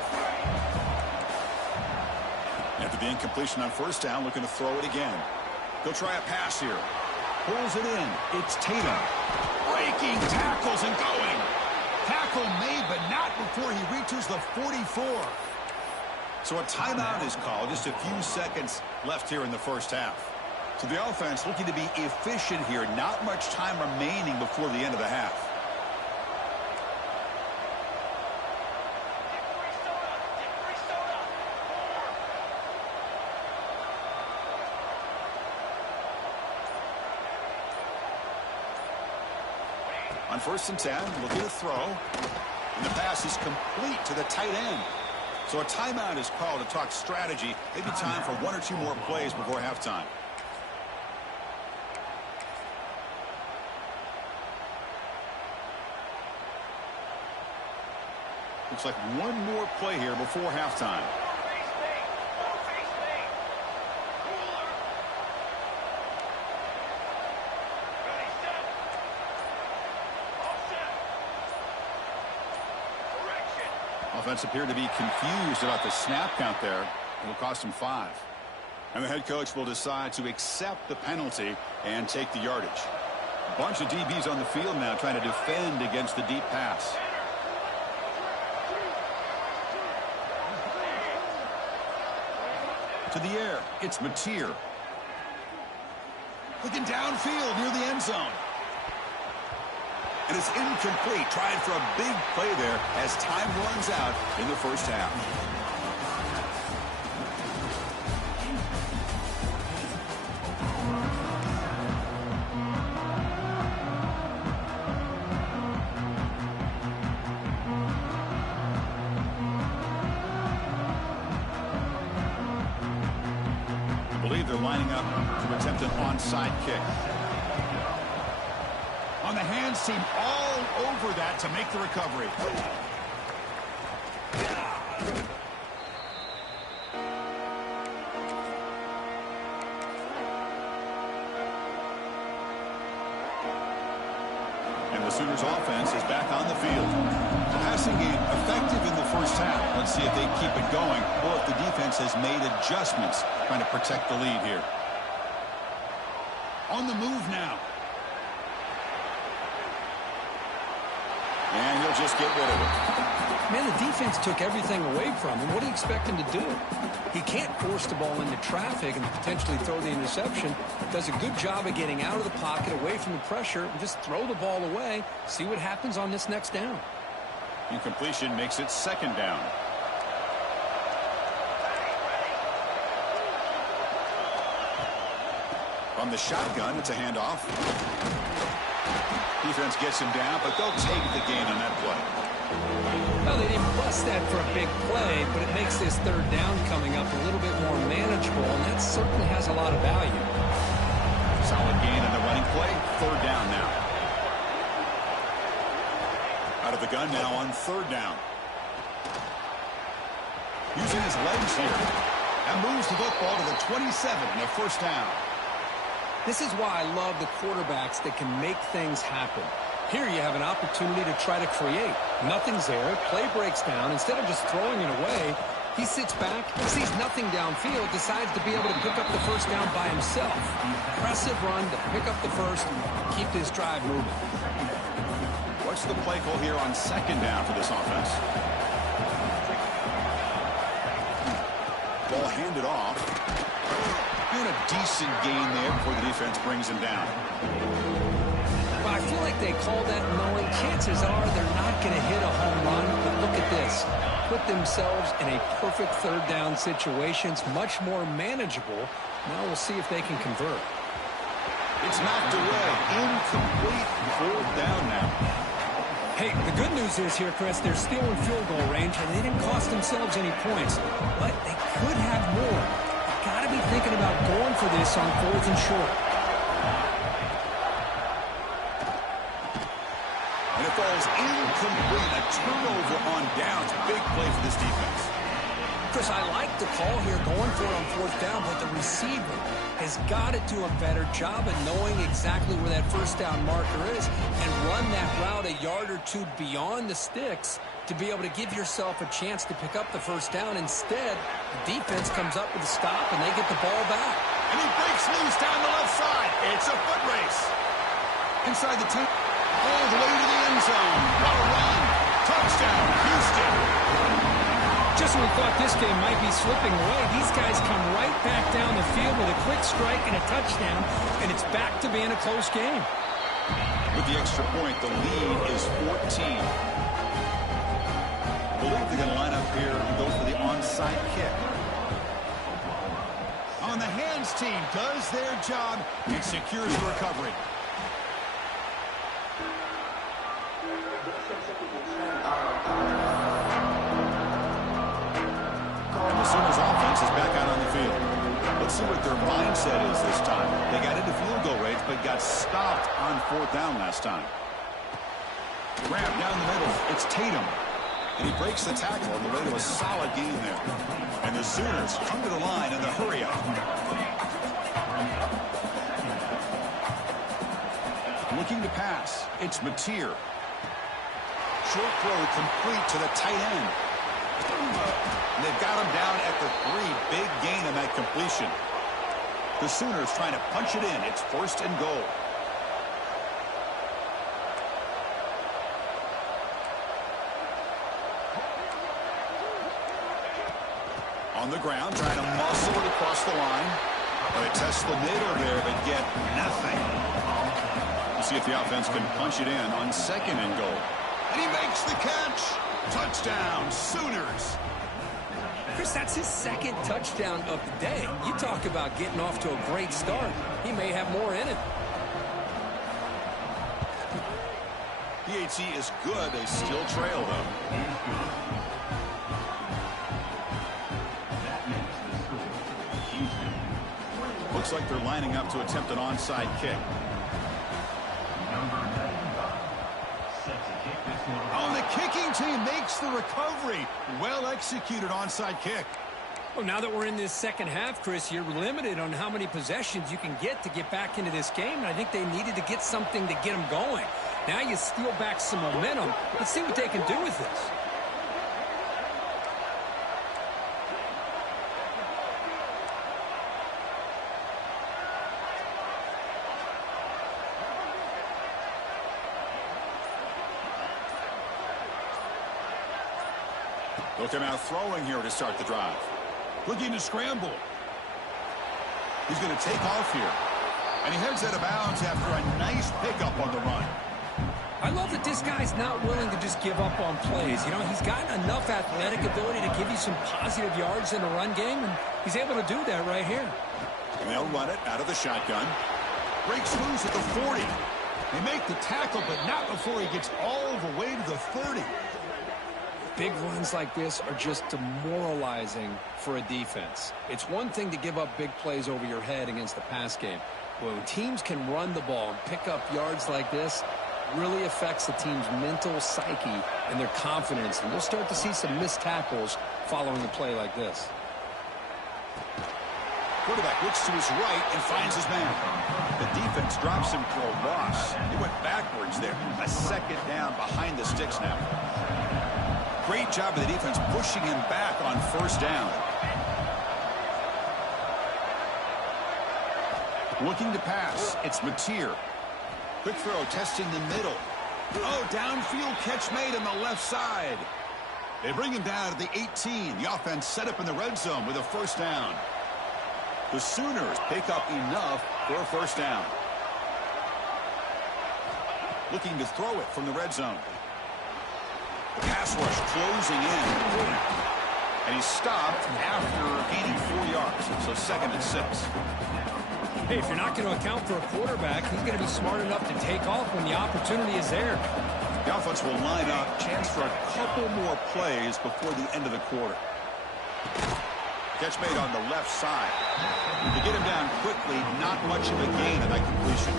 After the incompletion on first down, looking to throw it again. They'll try a pass here. Pulls it in. It's Tatum. Breaking tackles and going. Tackle made, but not before he reaches the 44. So a timeout is called. Just a few seconds left here in the first half. So the offense looking to be efficient here. Not much time remaining before the end of the half. On 1st and 10, looking to throw. And the pass is complete to the tight end. So a timeout is called to talk strategy. Maybe time for one or two more plays before halftime. Looks like one more play here before halftime. Offense appeared to be confused about the snap count there. It'll cost him 5. And the head coach will decide to accept the penalty and take the yardage. A bunch of DBs on the field now trying to defend against the deep pass. To the air, it's Mateer. Looking downfield near the end zone. And it's incomplete. Trying for a big play there as time runs out in the first half. I believe they're lining up to attempt an onside kick. On the hands team, all over that to make the recovery. And the Sooners offense is back on the field. The passing game effective in the first half. Let's see if they keep it going or if the defense has made adjustments trying to protect the lead here. On the move now. And he'll just get rid of it. Man, the defense took everything away from him. What do you expect him to do? He can't force the ball into traffic and potentially throw the interception. Does a good job of getting out of the pocket, away from the pressure, and just throw the ball away. See what happens on this next down. Incompletion makes it second down. From the shotgun, it's a handoff. Defense gets him down, but they'll take the gain on that play. Well, they didn't bust that for a big play, but it makes this third down coming up a little bit more manageable, and that certainly has a lot of value. Solid gain on the running play. Third down now. Out of the gun now on third down. Using his legs here. And moves the football to the 27 and a first down. This is why I love the quarterbacks that can make things happen. Here you have an opportunity to try to create. Nothing's there. Play breaks down. Instead of just throwing it away, he sits back, sees nothing downfield, decides to be able to pick up the first down by himself. Impressive run to pick up the first, keep this drive moving. What's the play call here on second down for this offense? Ball handed off. Doing a decent gain there before the defense brings him down. But I feel like they call that knowing chances are they're not going to hit a home run. But look at this. Put themselves in a perfect third down situation. It's much more manageable. Now we'll see if they can convert. It's knocked away. Incomplete. Fourth down now. Hey, the good news is here, Chris, they're still in field goal range, and they didn't cost themselves any points. But they could have more. Got to be thinking about going for this on fourth and short. And it falls incomplete. A turnover on downs. Big play for this defense. Chris, I like the call here going for it on fourth down, but the receiver has got to do a better job of knowing exactly where that first down marker is and run that route a yard or two beyond the sticks to be able to give yourself a chance to pick up the first down. Instead, the defense comes up with a stop, and they get the ball back. And he breaks loose down the left side. It's a foot race. Inside the 10. All the way to the end zone. What a run. Touchdown, Houston. Just when we thought this game might be slipping away, these guys come right back down the field with a quick strike and a touchdown, and it's back to being a close game. With the extra point, the lead is 14. I believe they're going to line up here and go for the onside kick. On the hands team does their job and secures the recovery. And the Sooners offense is back out on the field. Let's see what their mindset is this time. They got into field goal range but got stopped on fourth down last time. Grab down the middle. It's Tatum. And he breaks the tackle on the way to a solid gain there. And the Sooners come to the line in the hurry-up. Looking to pass. It's Mateer. Short throw complete to the tight end. And they've got him down at the 3. Big gain on that completion. The Sooners trying to punch it in. It's first and goal. On the ground, trying to muscle it across the line. They test the middle there, but get nothing. We'll see if the offense can punch it in on second and goal. And he makes the catch. Touchdown, Sooners. Chris, that's his second touchdown of the day. You talk about getting off to a great start. He may have more in it. PHC is good. They still trail, though. Looks like they're lining up to attempt an onside kick. Oh, the kicking team makes the recovery. Well executed onside kick. Well, now that we're in this second half, Chris, you're limited on how many possessions you can get to get back into this game. And I think they needed to get something to get them going. Now you steal back some momentum. Let's see what they can do with this. They'll come out throwing here to start the drive. Looking to scramble. He's going to take off here. And he heads out of bounds after a nice pickup on the run. I love that this guy's not willing to just give up on plays. You know, he's got enough athletic ability to give you some positive yards in the run game, and he's able to do that right here. And they'll run it out of the shotgun. Breaks loose at the 40. They make the tackle, but not before he gets all the way to the 30. Big runs like this are just demoralizing for a defense. It's one thing to give up big plays over your head against the pass game. When teams can run the ball and pick up yards like this, really affects the team's mental psyche and their confidence. And you'll start to see some missed tackles following a play like this. Quarterback looks to his right and finds his man. The defense drops him for a loss. He went backwards there. A second down behind the sticks now. Great job of the defense pushing him back on first down. Looking to pass. It's Mateer. Quick throw, testing the middle. Oh, downfield catch made on the left side. They bring him down to the 18. The offense set up in the red zone with a first down. The Sooners pick up enough for a first down. Looking to throw it from the red zone. The pass rush closing in. And he's stopped after gaining 4 yards. So 2nd and 6. Hey, if you're not going to account for a quarterback, he's going to be smart enough to take off when the opportunity is there. The offense will line up. Chance for a couple more plays before the end of the quarter. Catch made on the left side. To get him down quickly, not much of a gain on that completion.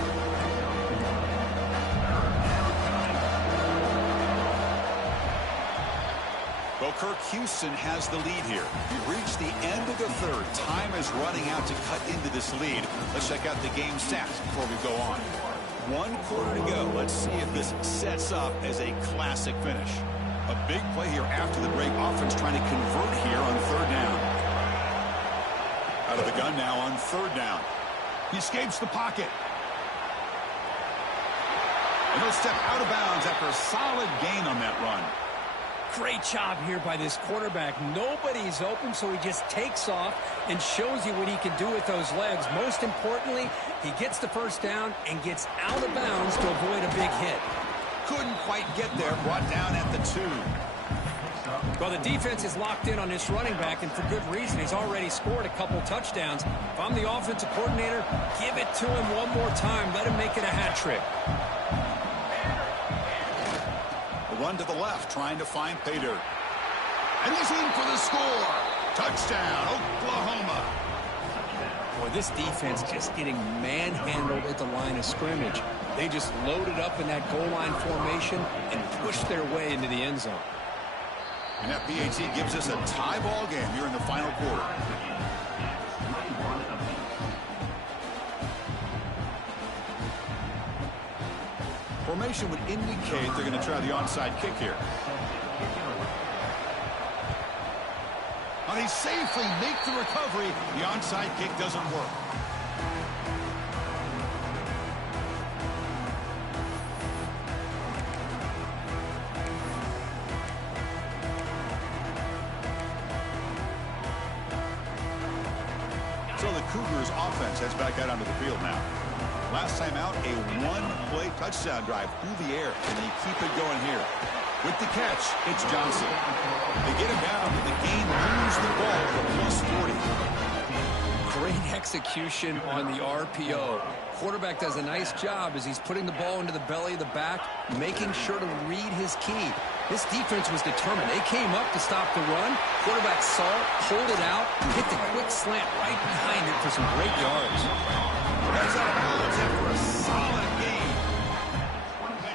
Well, Kirk Houston has the lead here. We've reached the end of the third. Time is running out to cut into this lead. Let's check out the game stats before we go on. 1 quarter to go. Let's see if this sets up as a classic finish. A big play here after the break. Offense trying to convert here on 3rd down. Out of the gun now on 3rd down. He escapes the pocket. And he'll step out of bounds after a solid gain on that run. Great job here by this quarterback. Nobody's open, so he just takes off and shows you what he can do with those legs. Most importantly, he gets the first down and gets out of bounds to avoid a big hit. Couldn't quite get there. Brought down at the 2. Well, the defense is locked in on this running back, and for good reason. He's already scored a couple touchdowns. If I'm the offensive coordinator, give it to him one more time. Let him make it a hat trick. Run to the left, trying to find pay dirt. And he's in for the score. Touchdown, Oklahoma. Boy, this defense just getting manhandled at the line of scrimmage. They just loaded up in that goal line formation and pushed their way into the end zone. And that PAT gives us a tie ball game here in the final quarter. Formation would indicate they're going to try the onside kick here. And they safely make the recovery. The onside kick doesn't work. So the Cougars offense heads back out onto the field now. Last time out, a 1-play touchdown drive through the air, and they keep it going here. With the catch, it's Johnson. They get him down, but the game moves the ball to +40. Great execution on the RPO. Quarterback does a nice job as he's putting the ball into the belly of the back, making sure to read his key. This defense was determined. They came up to stop the run. Quarterback saw it, pulled it out, and hit the quick slant right behind it for some great yards. That's out of bounds after a solid game.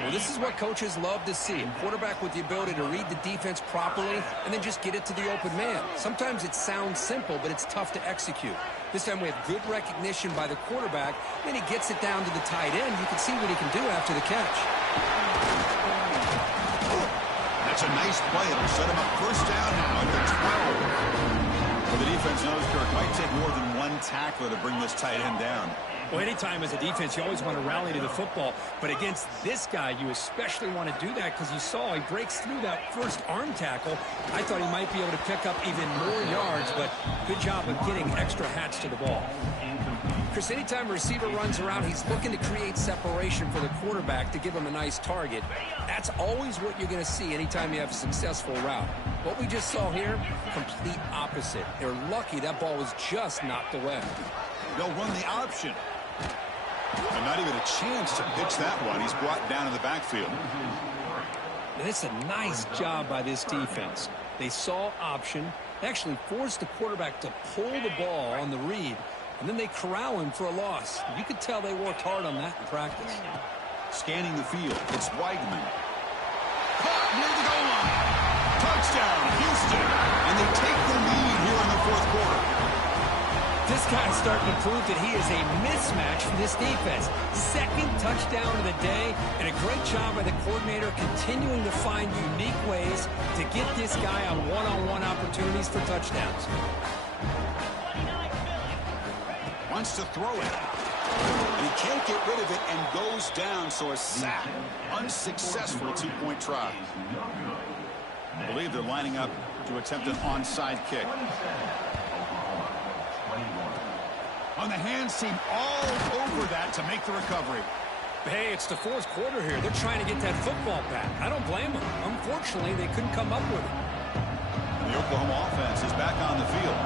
Well, this is what coaches love to see. A quarterback with the ability to read the defense properly and then just get it to the open man. Sometimes it sounds simple, but it's tough to execute. This time we have good recognition by the quarterback. Then he gets it down to the tight end. You can see what he can do after the catch. That's a nice play. It'll set him up first down now at the 12. Well, the defense knows Kirk might take more than one tackler to bring this tight end down. Well, anytime as a defense, you always want to rally to the football. But against this guy, you especially want to do that because you saw he breaks through that first arm tackle. I thought he might be able to pick up even more yards, but good job of getting extra hats to the ball. Chris, anytime a receiver runs around, he's looking to create separation for the quarterback to give him a nice target. That's always what you're going to see anytime you have a successful route. What we just saw here, complete opposite. They're lucky that ball was just knocked away. They'll run the option. And not even a chance to pitch that one. He's brought down in the backfield. And it's a nice job by this defense. They saw option, actually forced the quarterback to pull the ball on the read, and then they corral him for a loss. You could tell they worked hard on that in practice. Scanning the field, it's Weigman. Caught near the goal line. Touchdown, Houston. And they take the lead here in the fourth quarter. This guy's starting to prove that he is a mismatch for this defense. Second touchdown of the day, and a great job by the coordinator continuing to find unique ways to get this guy on one-on-one opportunities for touchdowns. Wants to throw it. And he can't get rid of it and goes down, so a sack. Unsuccessful two-point try. I believe they're lining up to attempt an onside kick. On the hands team all over that to make the recovery. Hey, it's the fourth quarter here. They're trying to get that football back. I don't blame them. Unfortunately, they couldn't come up with it. The Oklahoma offense is back on the field.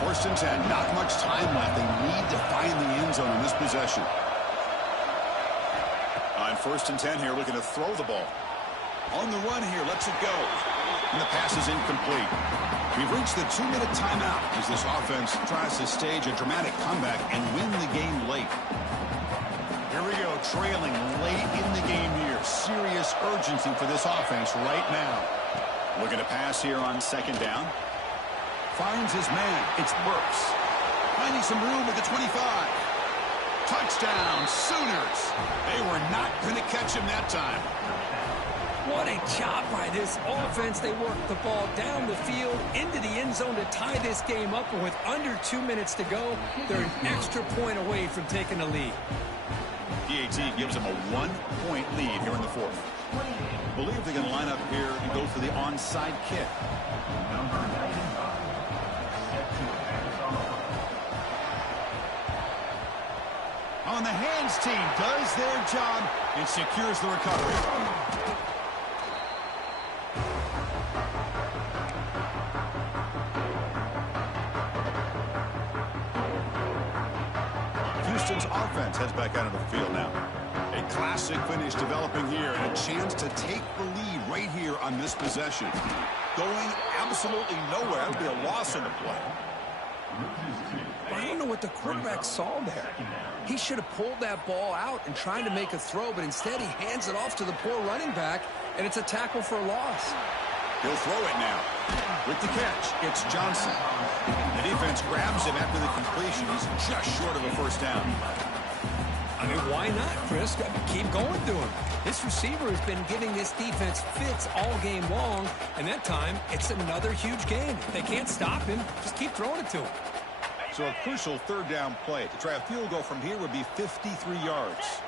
First and 10, not much time left. They need to find the end zone in this possession. On first and 10 here, looking to throw the ball. On the run here, lets it go. And the pass is incomplete. We've reached the 2-minute timeout as this offense tries to stage a dramatic comeback and win the game late. Here we go, trailing late in the game here. Serious urgency for this offense right now. Looking to pass here on second down. Finds his man. It's Burks. Finding some room at the 25. Touchdown, Sooners. They were not going to catch him that time. What a job by this offense. They worked the ball down the field into the end zone to tie this game up. And with under 2 minutes to go, they're an extra point away from taking the lead. PAT gives them a 1-point lead here in the fourth. I believe they're going to line up here and go for the onside kick. On the hands team does their job and secures the recovery. Houston's offense heads back out of the field now. A classic finish developing here and a chance to take the lead right here on this possession. Going absolutely nowhere. That would be a loss on the play. I don't know what the quarterback saw there. He should have pulled that ball out and tried to make a throw, but instead he hands it off to the poor running back, and it's a tackle for a loss. He'll throw it now. With the catch, it's Johnson. The defense grabs him after the completion. He's just short of a first down. I mean, why not, Chris? Keep going to him. This receiver has been giving this defense fits all game long, and that time it's another huge gain. If they can't stop him, just keep throwing it to him. So a crucial third down play. To try a field goal from here would be 53 yards.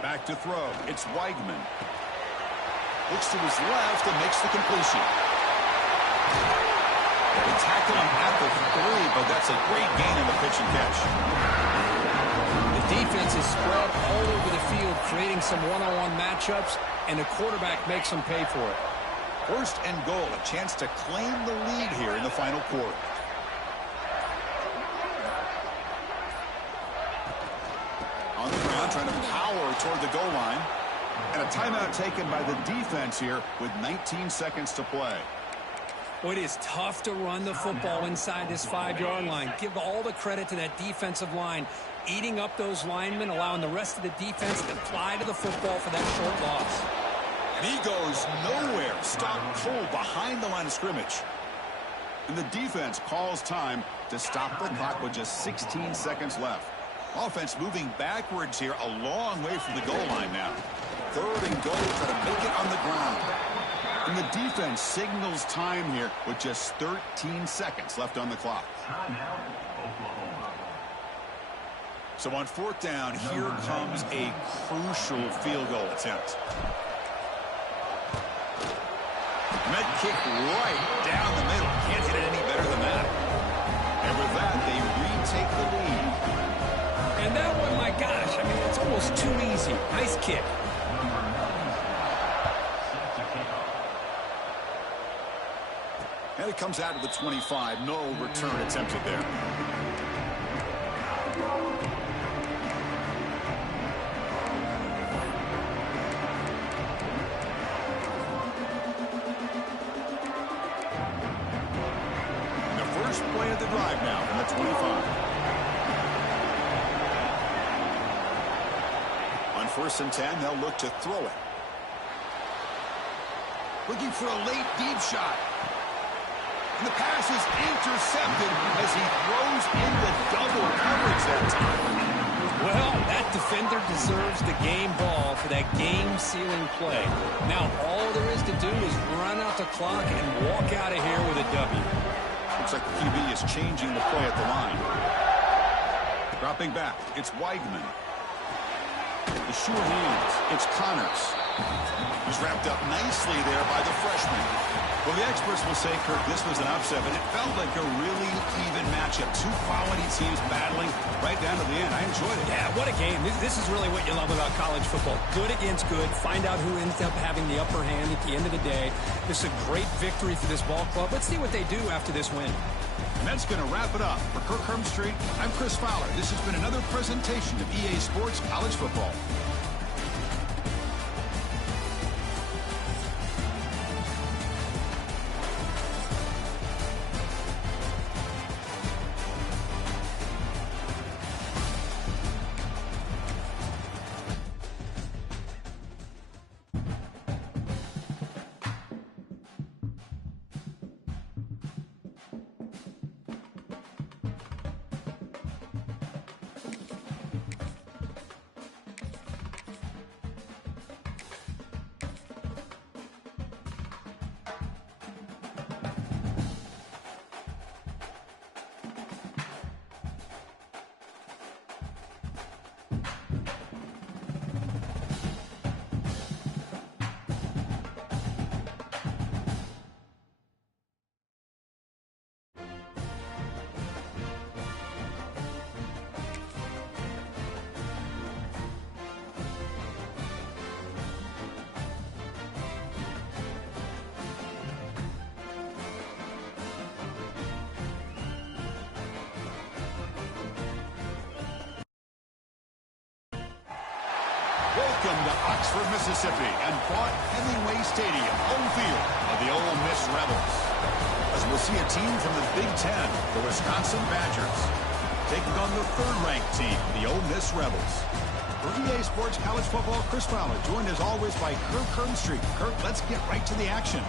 Back to throw. It's Weigman. Looks to his left and makes the completion. They tackle him at the 3, but that's a great gain in the pitch and catch. The defense is spread all over the field, creating some one-on-one matchups, and the quarterback makes them pay for it. First and goal, a chance to claim the lead here in the final quarter. toward the goal line. And a timeout taken by the defense here with 19 seconds to play. Well, it is tough to run the football inside this 5-yard line. Give all the credit to that defensive line, eating up those linemen, allowing the rest of the defense to fly to the football for that short loss. And he goes nowhere. Stopped cold behind the line of scrimmage. And the defense calls time to stop the clock with just 16 seconds left. Offense moving backwards here, a long way from the goal line now. 3rd and goal, try to make it on the ground. And the defense signals time here with just 13 seconds left on the clock. So on 4th down, here comes a crucial field goal attempt. Met kick right down the middle. Can't hit it any better than that. And with that, they retake the lead. And that one, my gosh, I mean, it's almost too easy. Nice kick. And it comes out of the 25. No return attempted there. The first play of the drive now from the 25. On 1st and 10, they'll look to throw it. Looking for a late deep shot. And the pass is intercepted as he throws into double coverage that time. Well, that defender deserves the game ball for that game-sealing play. Now, all there is to do is run out the clock and walk out of here with a W. Looks like the QB is changing the play at the line. Dropping back, it's Weigman. The sure hands, it's Connors. He's wrapped up nicely there by the freshman. Well, the experts will say, Kirk, this was an upset, but it felt like a really even matchup. 2 quality teams battling right down to the end. I enjoyed it. Yeah, what a game. This is really what you love about college football. Good against good. Find out who ends up having the upper hand at the end of the day. This is a great victory for this ball club. Let's see what they do after this win. And that's going to wrap it up. For Kirk Herbstreit, I'm Chris Fowler. This has been another presentation of EA Sports College Football. Welcome to Oxford, Mississippi, and Vaught Hemingway Stadium, home field of the Ole Miss Rebels. As we'll see a team from the Big Ten, the Wisconsin Badgers, taking on the 3rd-ranked team, the Ole Miss Rebels. For EA Sports College Football, Chris Fowler, joined as always by Kirk Herbstreit. Kirk, let's get right to the action.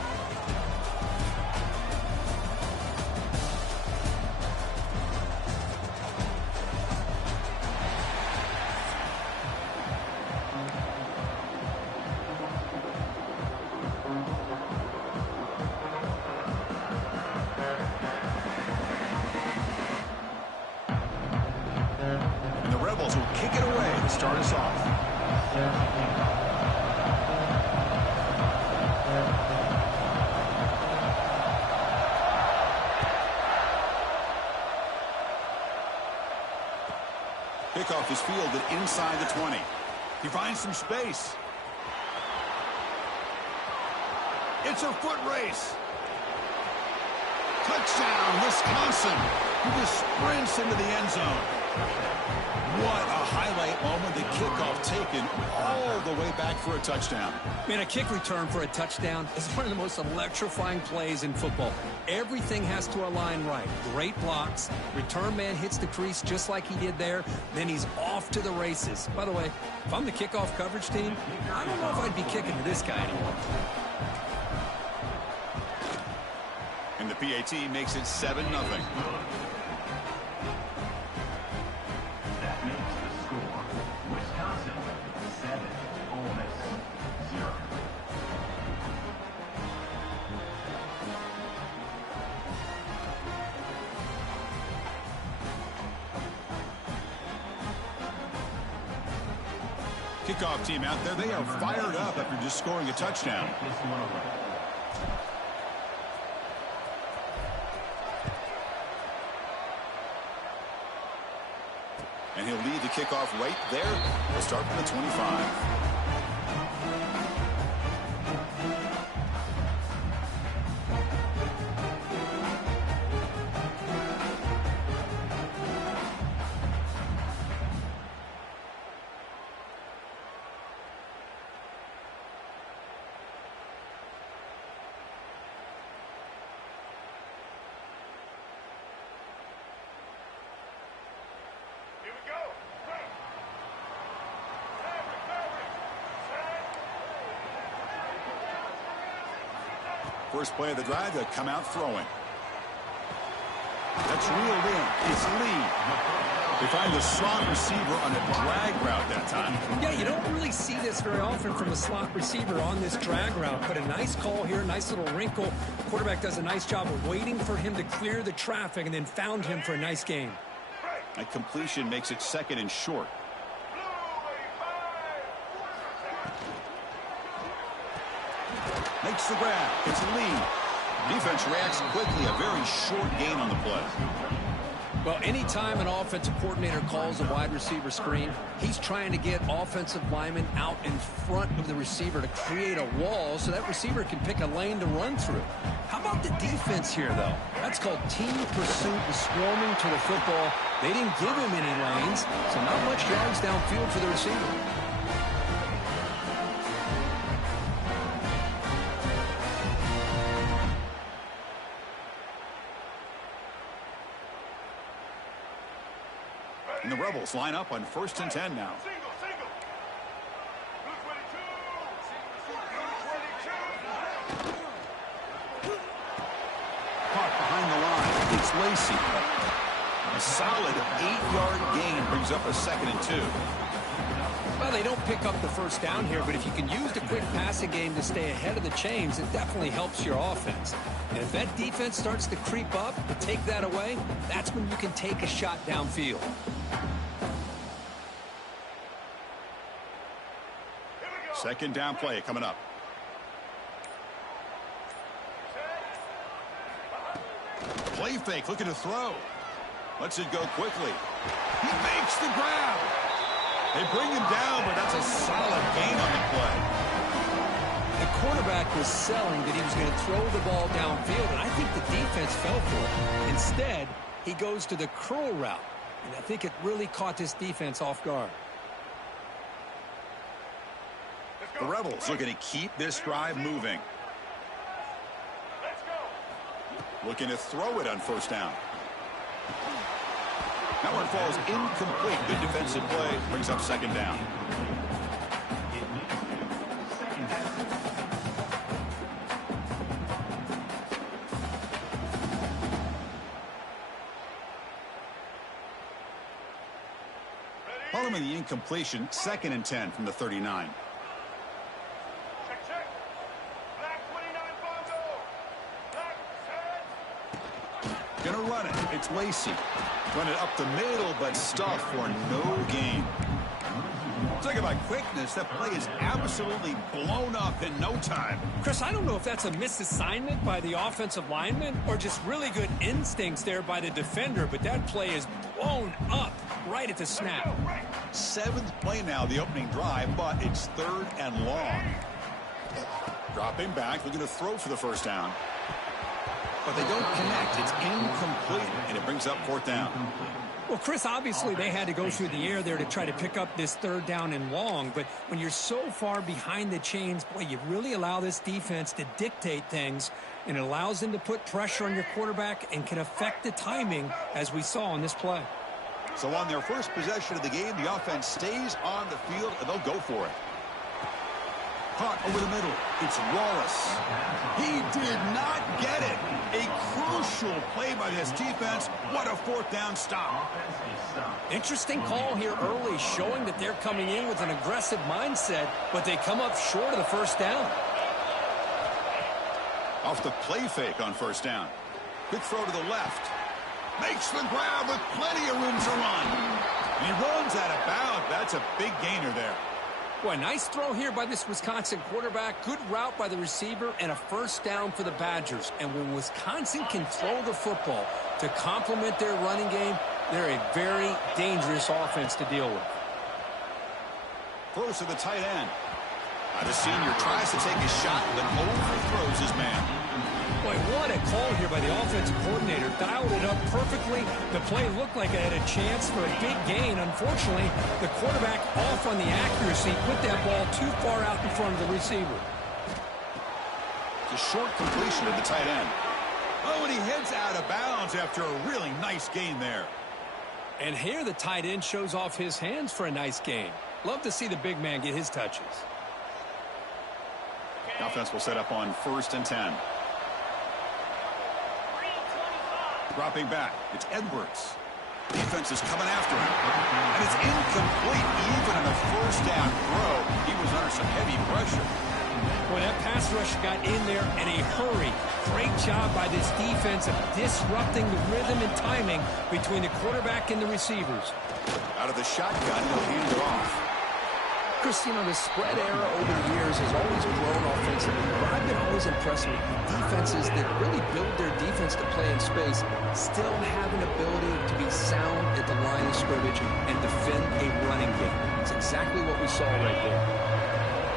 And the Rebels will kick it away to start us off. Kickoff is fielded inside the 20. He finds some space. It's a foot race. Touchdown, Wisconsin. He just sprints into the end zone. What a highlight moment. The kickoff taken all the way back for a touchdown. Man, a kick return for a touchdown is one of the most electrifying plays in football. Everything has to align right. Great blocks. Return man hits the crease just like he did there. Then he's off to the races. By the way, if I'm the kickoff coverage team, I don't know if I'd be kicking to this guy anymore. And the PAT makes it 7-0. Kickoff team out there, they are fired up after just scoring a touchdown. And he'll lead the kickoff right there. We'll start from the 25. First play of the drive, to come out throwing. That's reeled in. It's Lee. They find the slot receiver on a drag route that time. Yeah, you don't really see this very often from a slot receiver on this drag route, but a nice call here, nice little wrinkle. Quarterback does a nice job of waiting for him to clear the traffic and then found him for a nice gain. That completion makes it 2nd and short. Makes the grab. It's Lee. Defense reacts quickly. A very short gain on the play. Well, anytime an offensive coordinator calls a wide receiver screen, he's trying to get offensive linemen out in front of the receiver to create a wall so that receiver can pick a lane to run through. How about the defense here, though? That's called team pursuit and swarming to the football. They didn't give him any lanes, so not much yards downfield for the receiver. And the Rebels line up on 1st and 10 now. Caught behind the line. It's Lacy. A solid 8-yard gain brings up a 2nd and 2. Well, they don't pick up the first down here, but if you can use the quick passing game to stay ahead of the chains, it definitely helps your offense. And if that defense starts to creep up to take that away, that's when you can take a shot downfield. Second down play coming up. Play fake, looking to throw. Lets it go quickly. He makes the grab. They bring him down, but that's a solid gain on the play. The quarterback was selling that he was going to throw the ball downfield, and I think the defense fell for it. Instead, he goes to the curl route, and I think it really caught this defense off guard. The Rebels looking to keep this drive moving. Looking to throw it on 1st down. That one falls incomplete. Good defensive play. Brings up 2nd down. Following the incompletion, 2nd and 10 from the 39. Gonna run it. It's Lacy. Run it up the middle, but stuffed for no gain. Talk about quickness. That play is absolutely blown up in no time. Chris, I don't know if that's a misassignment by the offensive lineman or just really good instincts there by the defender, but that play is blown up right at the snap. 7th play now, the opening drive, but it's 3rd and long. Dropping back, looking to throw for the 1st down. But they don't connect. It's incomplete, and it brings up 4th down. Well, Chris, obviously they had to go through the air there to try to pick up this third down and long, but when you're so far behind the chains, boy, you really allow this defense to dictate things, and it allows them to put pressure on your quarterback and can affect the timing, as we saw in this play. So on their first possession of the game, the offense stays on the field, and they'll go for it. Caught over the middle. It's Wallace. He did not get it. A crucial play by this defense. What a fourth down stop. Interesting call here early, showing that they're coming in with an aggressive mindset, but they come up short of the first down. Off the play fake on first down. Quick throw to the left. Makes the grab with plenty of room to run. He runs out of bounds. That's a big gainer there. Boy, nice throw here by this Wisconsin quarterback. Good route by the receiver and a first down for the Badgers. And when Wisconsin can throw the football to complement their running game, they're a very dangerous offense to deal with. Throws to the tight end. The senior tries to take a shot, but overthrows his man. Boy, what a call here by the offensive coordinator. Dialed it up perfectly. The play looked like it had a chance for a big gain. Unfortunately, the quarterback off on the accuracy, put that ball too far out in front of the receiver. It's a short completion of the tight end. Oh, and he heads out of bounds after a really nice gain there. And here the tight end shows off his hands for a nice gain. Love to see the big man get his touches. The offense will set up on 1st and 10. Dropping back, it's Edwards. Defense is coming after him. And it's incomplete even on the first down throw. He was under some heavy pressure. Boy, that pass rush got in there in a hurry. Great job by this defense of disrupting the rhythm and timing between the quarterback and the receivers. Out of the shotgun, he'll hand it off. Chris, you know, the spread era over the years has always grown offensively, but I've been always impressed with defenses that really build their defense to play in space, still have an ability to be sound at the line of scrimmage and defend a running game. It's exactly what we saw right there.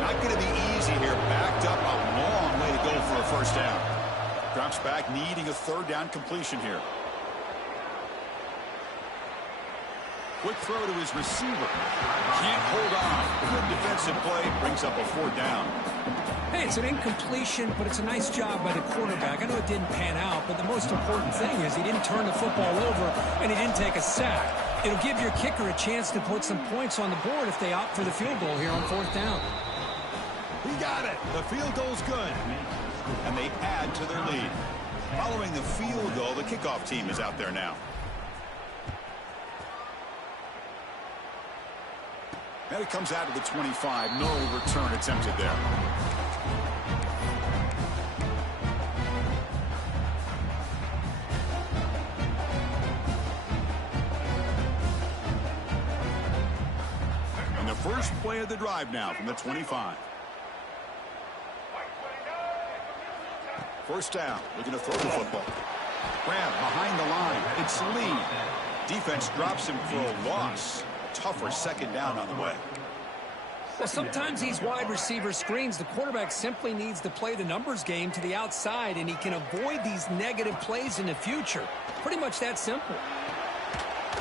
Not going to be easy here. Backed up a long way to go for a first down. Drops back, needing a third down completion here. Quick throw to his receiver. Can't hold on. Good defensive play. Brings up a fourth down. Hey, it's an incompletion, but it's a nice job by the quarterback. I know it didn't pan out, but the most important thing is he didn't turn the football over and he didn't take a sack. It'll give your kicker a chance to put some points on the board if they opt for the field goal here on 4th down. He got it. The field goal's good. And they add to their lead. Following the field goal, the kickoff team is out there now. And it comes out to the 25. No return attempted there. And the first play of the drive now from the 25. First down, looking to throw the football. Grab behind the line. It's Lee. Defense drops him for a loss. Tougher second down on the way. Well, sometimes these wide receiver screens, the quarterback simply needs to play the numbers game to the outside, and he can avoid these negative plays in the future. Pretty much that simple.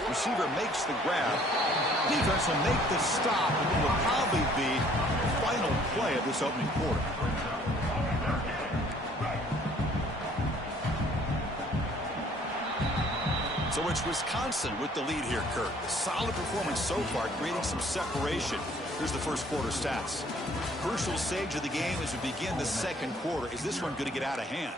Receiver makes the grab. Defense will make the stop, and it will probably be the final play of this opening quarter. So it's Wisconsin with the lead here, Kirk. Solid performance so far, creating some separation. Here's the first quarter stats. Crucial stage of the game as we begin the second quarter. Is this one going to get out of hand?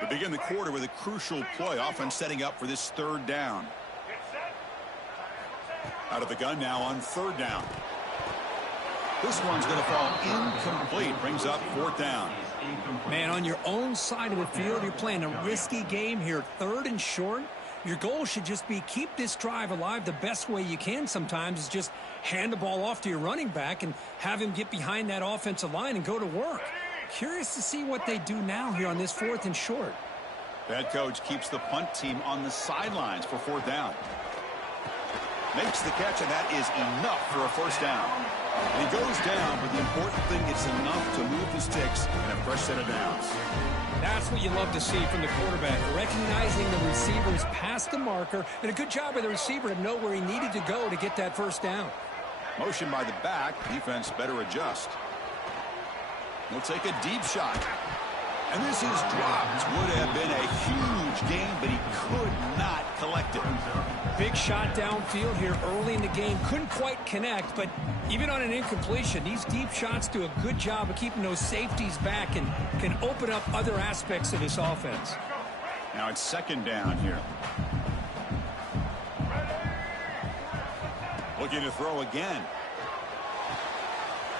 We begin the quarter with a crucial play, offense setting up for this third down. Out of the gun now on 3rd down. This one's going to fall incomplete. Brings up 4th down. Man, on your own side of the field, you're playing a risky game here. 3rd and short. Your goal should just be keep this drive alive the best way you can sometimes is just hand the ball off to your running back and have him get behind that offensive line and go to work. Curious to see what they do now here on this 4th and short. Head coach keeps the punt team on the sidelines for 4th down. Makes the catch, and that is enough for a first down. And he goes down, but the important thing is enough to move the sticks and a fresh set of downs. That's what you love to see from the quarterback, recognizing the receiver's past the marker, and a good job by the receiver to know where he needed to go to get that first down. Motion by the back. Defense better adjust. He'll take a deep shot. And this is dropped. Would have been a huge gain, but he could not collect it. Big shot downfield here early in the game. Couldn't quite connect, but even on an incompletion, these deep shots do a good job of keeping those safeties back and can open up other aspects of this offense. Now it's second down here. Looking to throw again.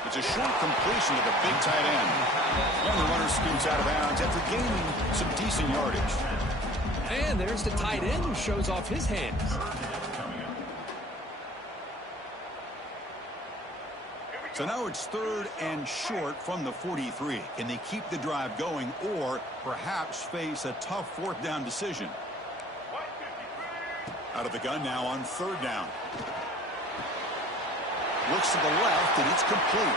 It's a short completion to the big tight end. And the runner scoots out of bounds after gaining some decent yardage. And there's the tight end who shows off his hands. So now it's third and short from the 43. Can they keep the drive going or perhaps face a tough fourth down decision? Out of the gun now on third down. Looks to the left, and it's complete.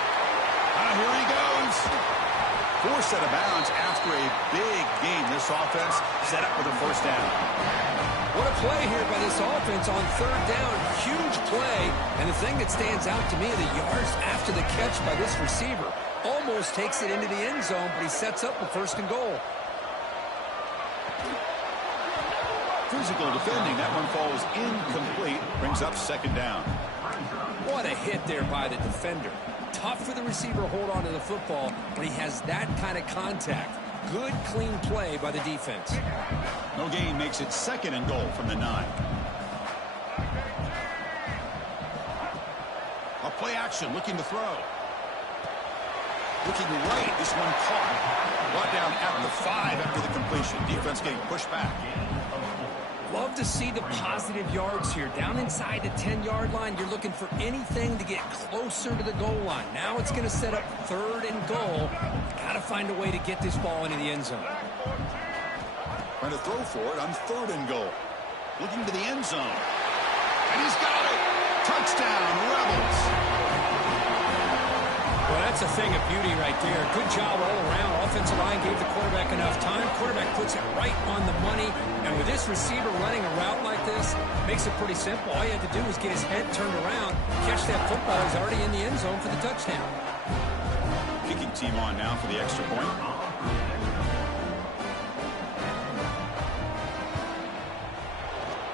Here he goes. Forced out of bounds after a big gain. This offense set up with a first down. What a play here by this offense on third down. Huge play. And the thing that stands out to me, the yards after the catch by this receiver. Almost takes it into the end zone, but he sets up a first and goal. Physical defending. That one falls incomplete. Brings up second down. What a hit there by the defender. Tough for the receiver to hold on to the football when he has that kind of contact. Good, clean play by the defense. No gain makes it second and goal from the 9. A play action, looking to throw. Looking right, this one caught. Brought down at the 5 after the completion. Defense getting pushed back. Love to see the positive yards here. Down inside the 10-yard line, you're looking for anything to get closer to the goal line. Now it's going to set up third and goal. Got to find a way to get this ball into the end zone. Trying to throw for it on third and goal. Looking to the end zone. And he's got it. Touchdown, Rebels. Well, that's a thing of beauty right there. Good job all around. Offensive line gave the quarterback enough time. Quarterback puts it right on the money. And with this receiver running a route like this, makes it pretty simple. All you had to do was get his head turned around, catch that football. He's already in the end zone for the touchdown. Kicking team on now for the extra point.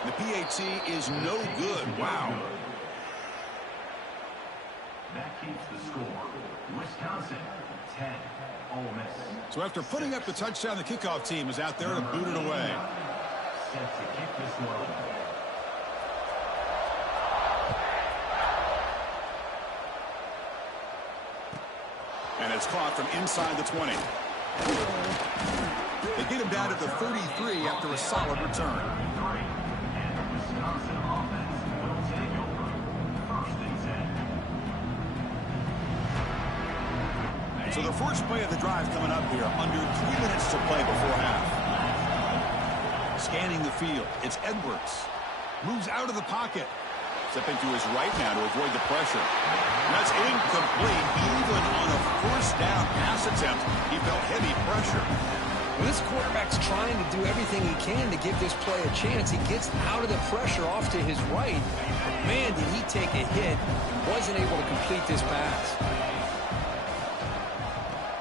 The PAT is no good. Wow. That keeps the score. Wisconsin, 10. Ole Miss. So after putting up the touchdown, the kickoff team is out there to boot it away. Set to kick this one. And it's caught from inside the 20. They get him down to the 33 after a solid return. Wisconsin offense will take over. First and 10. So the first play of the drive coming up here. Under 3 minutes to play before half. Scanning the field. It's Edwards. Moves out of the pocket. Stepping to his right now to avoid the pressure. And that's incomplete. Even on a first down pass attempt, he felt heavy pressure. Well, this quarterback's trying to do everything he can to give this play a chance. He gets out of the pressure off to his right. But man, did he take a hit. Wasn't able to complete this pass.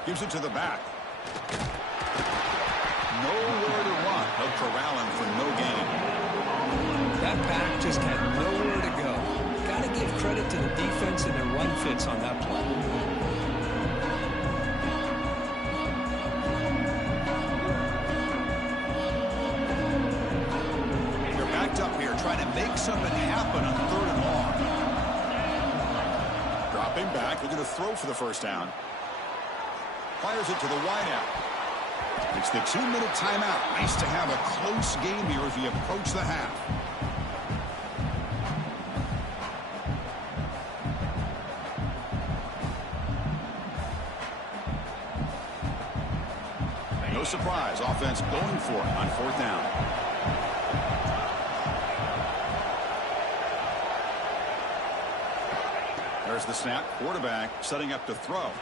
Gives it to the back. Nowhere to run. No corralling for no gain. That back just had nowhere to go. Got to give credit to the defense and their run fits on that play. They're backed up here trying to make something happen on third and long. Dropping back, looking to throw for the first down. Fires it to the wideout. It's the 2-minute timeout. Nice to have a close game here as we approach the half. No surprise, offense going for it on fourth down. There's the snap. Quarterback setting up to throw. And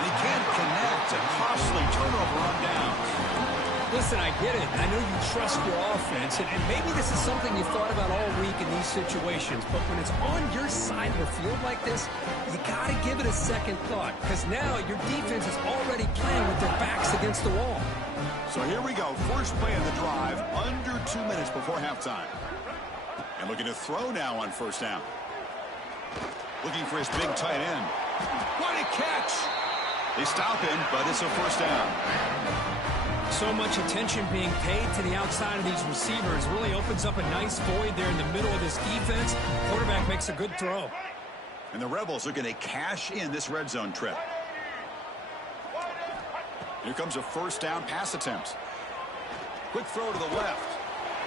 he can't connect. A costly turnover on downs. Listen, I get it. I know you trust your offense, and maybe this is something you thought about all week in these situations, but when it's on your side of the field like this, you got to give it a second thought, because now your defense is already playing with their backs against the wall. So here we go. First play of the drive, under 2 minutes before halftime. And looking to throw now on first down. Looking for his big tight end. What a catch! They stop him, but it's a first down. So much attention being paid to the outside of these receivers really opens up a nice void there in the middle of this defense. Quarterback makes a good throw. And the Rebels are going to cash in this red zone trip. Here comes a first down pass attempt. Quick throw to the left.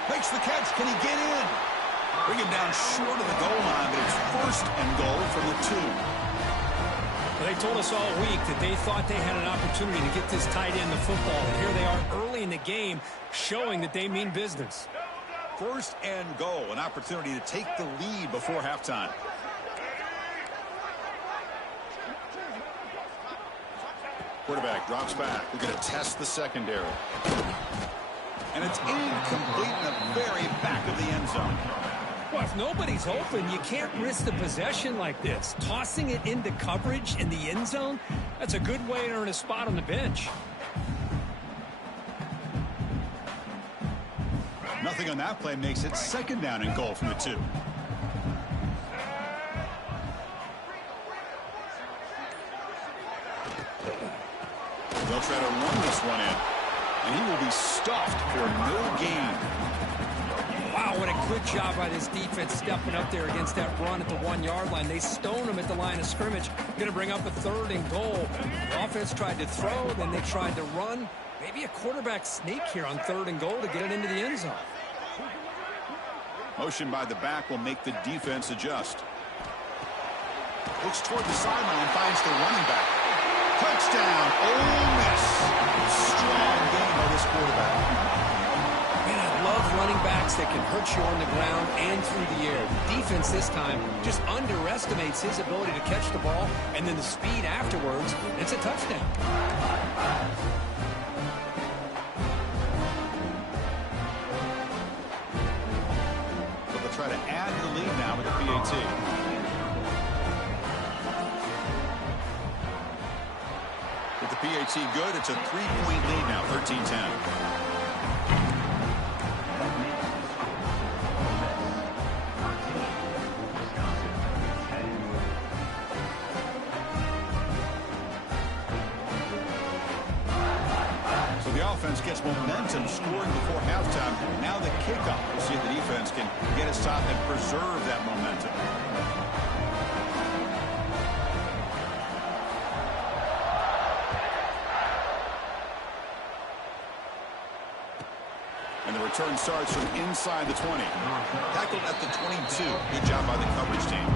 Makes the catch. Can he get in? Bring him down short of the goal line, but it's first and goal from the 2. They told us all week that they thought they had an opportunity to get this tight end the football, and here they are early in the game showing that they mean business. First and goal, an opportunity to take the lead before halftime. Quarterback drops back. We're going to test the secondary. And it's incomplete in the very back of the end zone. Well, if nobody's open, you can't risk the possession like this. Tossing it into coverage in the end zone, that's a good way to earn a spot on the bench. Nothing on that play makes it second down and goal from the 2. They'll try to run this one in, and he will be stuffed for no gain. Wow, what a good job by this defense stepping up there against that run at the 1-yard line. They stoned him at the line of scrimmage. Going to bring up a third and goal. The offense tried to throw, then they tried to run. Maybe a quarterback sneak here on third and goal to get it into the end zone. Motion by the back will make the defense adjust. Looks toward the sideline, finds the running back. Touchdown, Ole Miss. Strong game by this quarterback. Man, I love running backs that can hurt you on the ground and through the air. The defense this time just underestimates his ability to catch the ball, and then the speed afterwards, it's a touchdown. But they'll try to add to the lead now with the PAT. With the PAT good, it's a 3-point lead now, 13-10. So the offense gets momentum scoring before halftime. Now the kickoff. We'll see if the defense can get a stop and preserve that momentum. And the return starts from inside the 20. Tackled at the 22. Good job by the coverage team.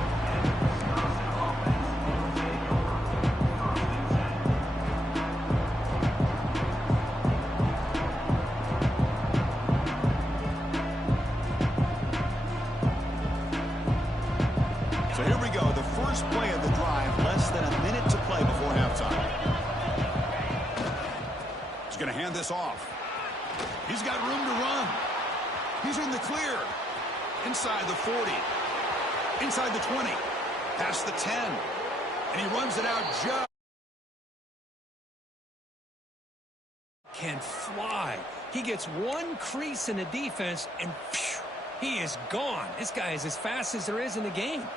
So here we go. The first play of the drive. Less than a minute to play before halftime. He's going to hand this off. He's got room to run. He's in the clear. Inside the 40. Inside the 20. Past the 10. And he runs it out just. Can fly. He gets one crease in the defense, and phew, he is gone. This guy is as fast as there is in the game.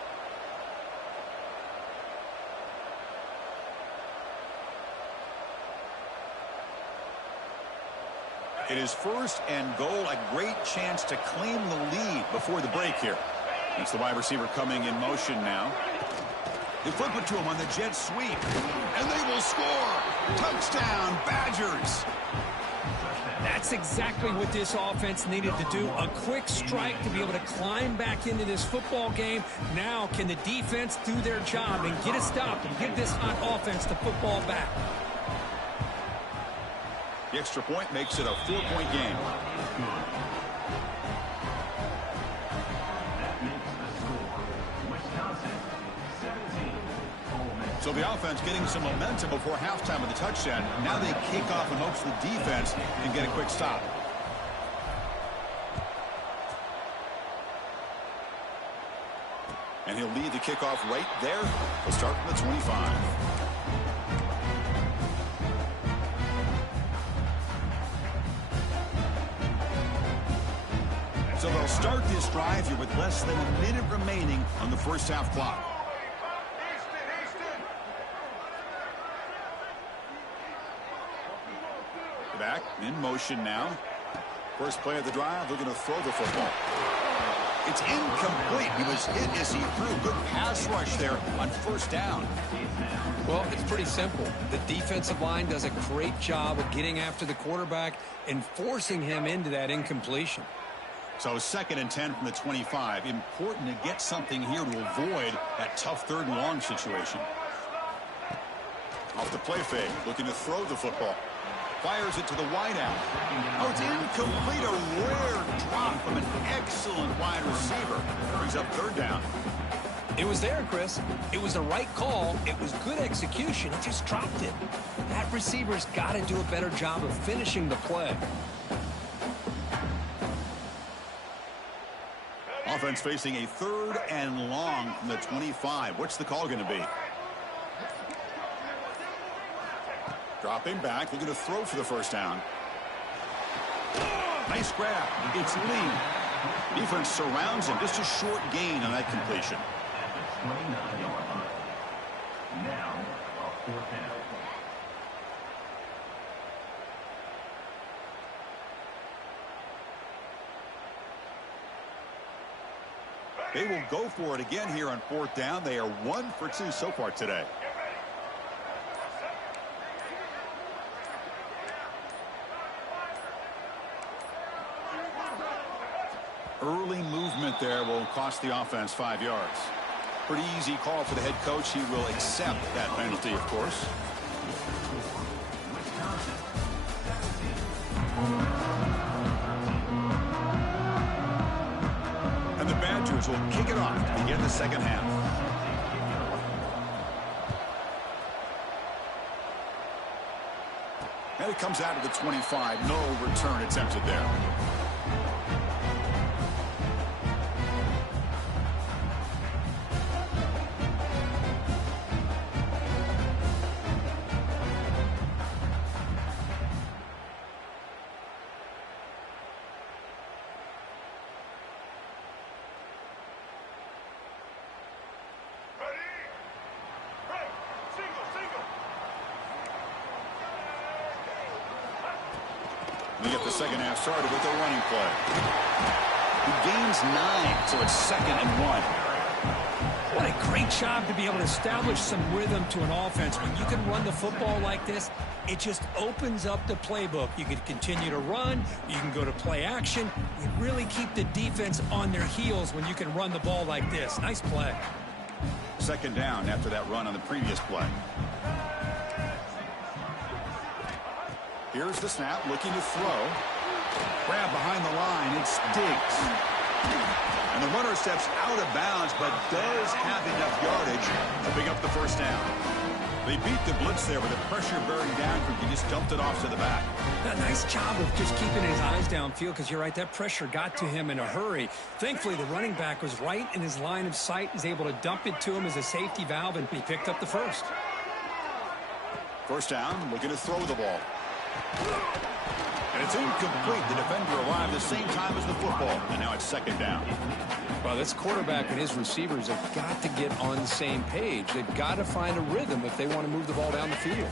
It is first and goal, a great chance to claim the lead before the break here. It's the wide receiver coming in motion now. They flip it to him on the jet sweep, and they will score. Touchdown, Badgers. That's exactly what this offense needed to do. A quick strike to be able to climb back into this football game. Now can the defense do their job and get a stop and give this hot offense the football back? The extra point makes it a 4-point game. That makes the score Wisconsin So the offense getting some momentum before halftime with the touchdown. Now they kick off in hopes the defense can get a quick stop. And he'll lead the kickoff right there. We'll start from the 25. So they'll start this drive here with less than a minute remaining on the first half clock. Back in motion now. First play of the drive, looking to throw the football. It's incomplete. He was hit as he threw. Good pass rush there on first down. Well, it's pretty simple. The defensive line does a great job of getting after the quarterback and forcing him into that incompletion. So 2nd and 10 from the 25. Important to get something here to avoid that tough 3rd and long situation. Off the play fake, looking to throw the football. Fires it to the wideout. Oh, it's incomplete. A rare drop from an excellent wide receiver. Brings up 3rd down. It was there, Chris. It was the right call. It was good execution. It just dropped it. That receiver's got to do a better job of finishing the play. Offense facing a 3rd and long from the 25. What's the call going to be? Dropping back, looking to throw for the first down. Nice grab. It's Lee. Defense surrounds him. Just a short gain on that completion. Now, a 4th down. They will go for it again here on 4th down. They are 1 for 2 so far today. Early movement there will cost the offense 5 yards. Pretty easy call for the head coach. He will accept that penalty, of course. And the Badgers will kick it off to begin the second half. And it comes out of the 25. No return attempted there. We get the second half started with a running play. He gains 9, so it's 2nd and 1. What a great job to be able to establish some rhythm to an offense. When you can run the football like this, it just opens up the playbook. You can continue to run. You can go to play action. You really keep the defense on their heels when you can run the ball like this. Nice play. 2nd down after that run on the previous play. Here's the snap, looking to throw. Grab behind the line. It's Diggs. And the runner steps out of bounds, but does have enough yardage to pick up the first down. They beat the blitz there with the pressure bearing down. He just dumped it off to the back. A nice job of just keeping his eyes downfield, because you're right, that pressure got to him in a hurry. Thankfully, the running back was right in his line of sight. He's able to dump it to him as a safety valve, and he picked up the first. First down, looking to throw the ball. And it's incomplete. The defender arrived the same time as the football. And now it's 2nd down. Well, this quarterback and his receivers have got to get on the same page. They've got to find a rhythm if they want to move the ball down the field.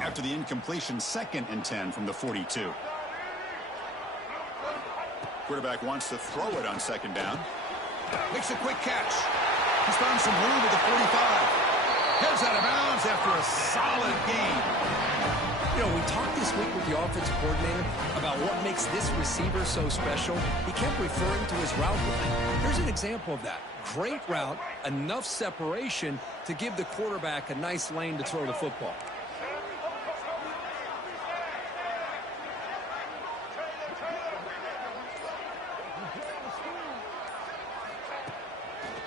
After the incompletion, 2nd and 10 from the 42. Quarterback wants to throw it on 2nd down. Makes a quick catch. He's found some room at the 45. Heads out of bounds after a solid gain. You know, we talked this week with the offensive coordinator about what makes this receiver so special. He kept referring to his route running. Here's an example of that. Great route, enough separation to give the quarterback a nice lane to throw the football.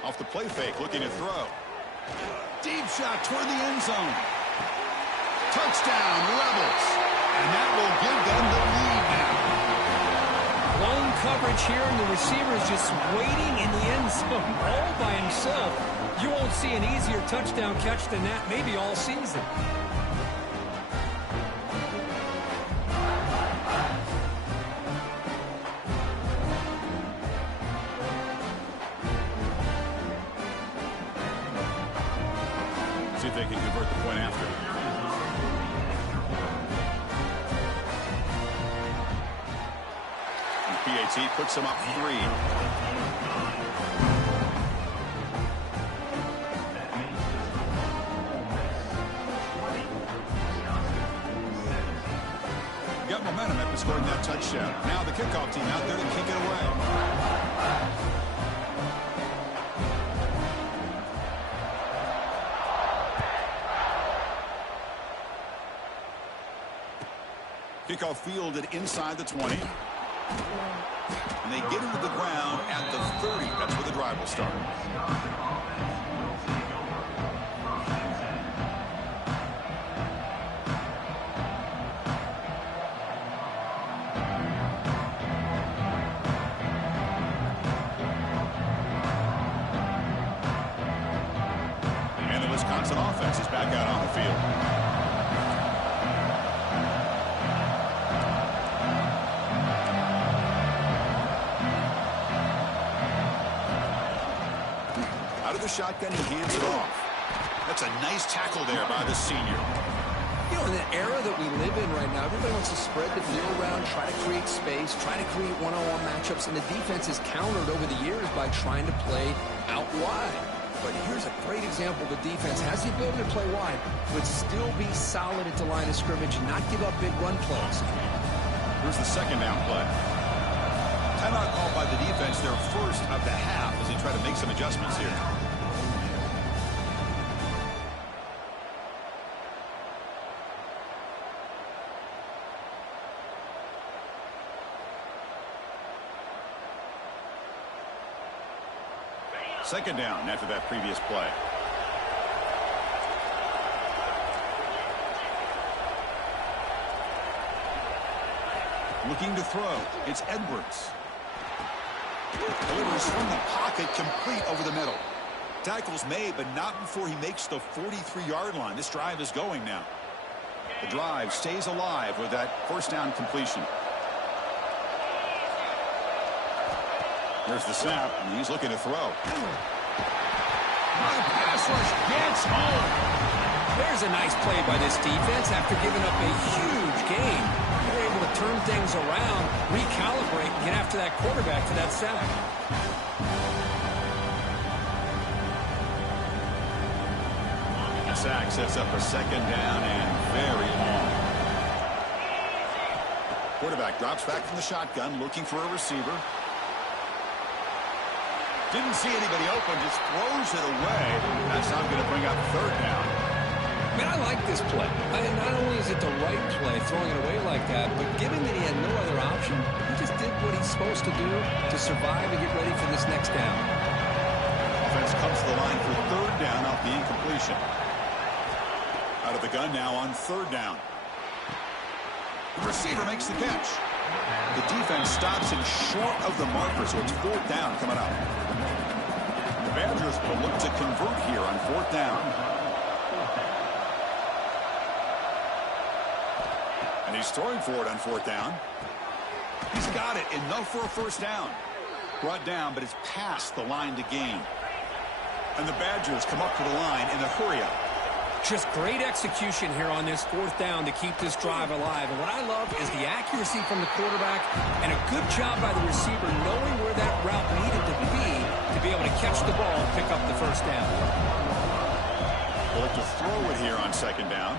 Off the play fake, looking to throw. Deep shot toward the end zone. Touchdown, Rebels. And that will give them the lead now. Blown coverage here, and the receiver is just waiting in the end zone all by himself. You won't see an easier touchdown catch than that maybe all season. See if they can convert the point after. And PAT puts them up 3. Got momentum after scoring that touchdown. Now the kickoff team out there to kick it away. Kickoff fielded inside the 20. And they get into the ground at the 30. That's where the drive will start. And the Wisconsin offense is back out on the field. Shotgun, he hands it off. That's a nice tackle there by the senior. You know, in the era that we live in right now, everybody wants to spread the field around, try to create space, try to create one-on-one matchups, and the defense is countered over the years by trying to play out wide. But here's a great example. The defense has the ability to play wide, but still be solid at the line of scrimmage and not give up big run plays. Here's the second down play. Timeout called by the defense, their first of the half, as they try to make some adjustments here. Second down after that previous play. Looking to throw. It's Edwards. Delivers from the pocket, complete over the middle. Tackles made, but not before he makes the 43-yard line. This drive is going now. The drive stays alive with that first down completion. There's the snap, and he's looking to throw. The pass rush gets home. There's a nice play by this defense after giving up a huge gain. They're able to turn things around, recalibrate, and get after that quarterback for that sack. The sack sets up a second down and very long. Quarterback drops back from the shotgun, looking for a receiver. Didn't see anybody open, just throws it away. That's not going to bring up third down. Man, I like this play. Not only is it the right play, throwing it away like that, but given that he had no other option, he just did what he's supposed to do to survive and get ready for this next down. Offense comes to the line for third down off the incompletion. Out of the gun now on third down. The receiver makes the catch. The defense stops him short of the marker, so it's fourth down coming up. The Badgers will look to convert here on fourth down. And he's throwing for it on fourth down. He's got it. Enough for a first down. Brought down, but it's past the line to gain. And the Badgers come up to the line in a hurry-up. Just great execution here on this fourth down to keep this drive alive. And what I love is the accuracy from the quarterback and a good job by the receiver knowing where that route needed to be able to catch the ball and pick up the first down. They'll look to throw it here on second down.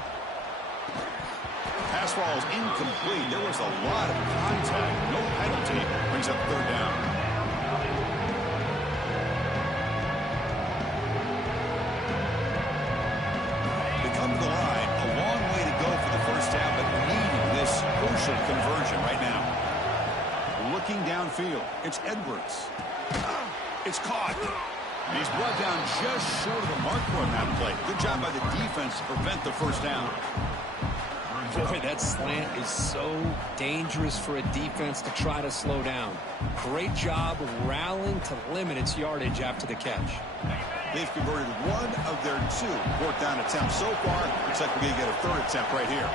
Pass ball is incomplete. There was a lot of contact. No penalty. Brings up third down. Come to the line, a long way to go for the first down, but needing this crucial conversion right now. Looking downfield, it's Edwards. It's caught. And he's brought down just short of the marker on that play. Good job by the defense to prevent the first down. Boy, that slant is so dangerous for a defense to try to slow down. Great job rallying to limit its yardage after the catch. They've converted one of their 2 fourth down attempts so far. Looks like we're going to get a 3rd attempt right here.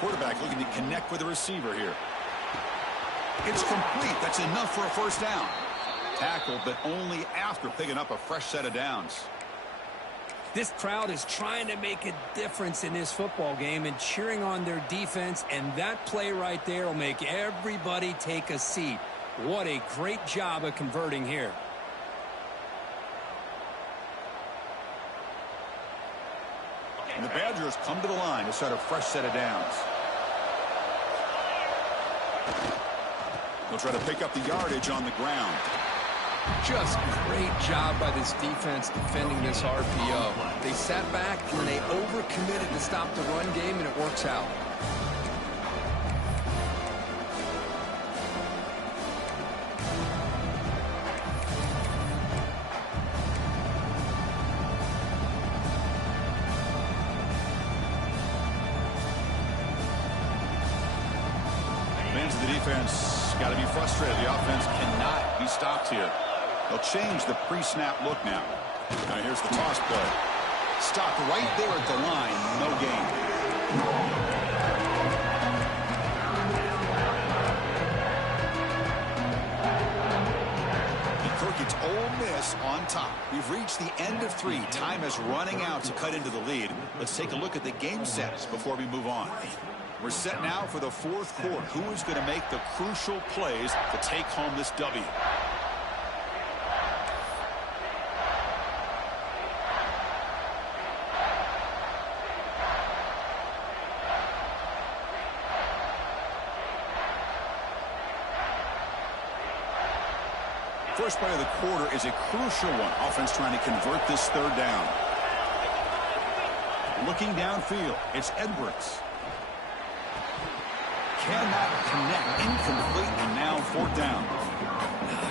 Quarterback looking to connect with the receiver here. It's complete. That's enough for a first down. Tackle, but only after picking up a fresh set of downs. This crowd is trying to make a difference in this football game and cheering on their defense, and that play right there will make everybody take a seat. What a great job of converting here. And the Badgers come to the line to start a fresh set of downs. They'll try to pick up the yardage on the ground. Just great job by this defense defending this RPO. They sat back and they overcommitted to stop the run game, and it works out. Fans of the defense got to be frustrated. The offense cannot be stopped here. They'll change the pre-snap look now. Now here's the toss play. Stopped right there at the line. No gain. And Kirk, Ole Miss on top. We've reached the end of 3. Time is running out to cut into the lead. Let's take a look at the game sets before we move on. We're set now for the 4th quarter. Who is going to make the crucial plays to take home this W? First play of the quarter is a crucial one. Offense trying to convert this 3rd down. Looking downfield, it's Edwards. Cannot connect. Incomplete, and now 4th down.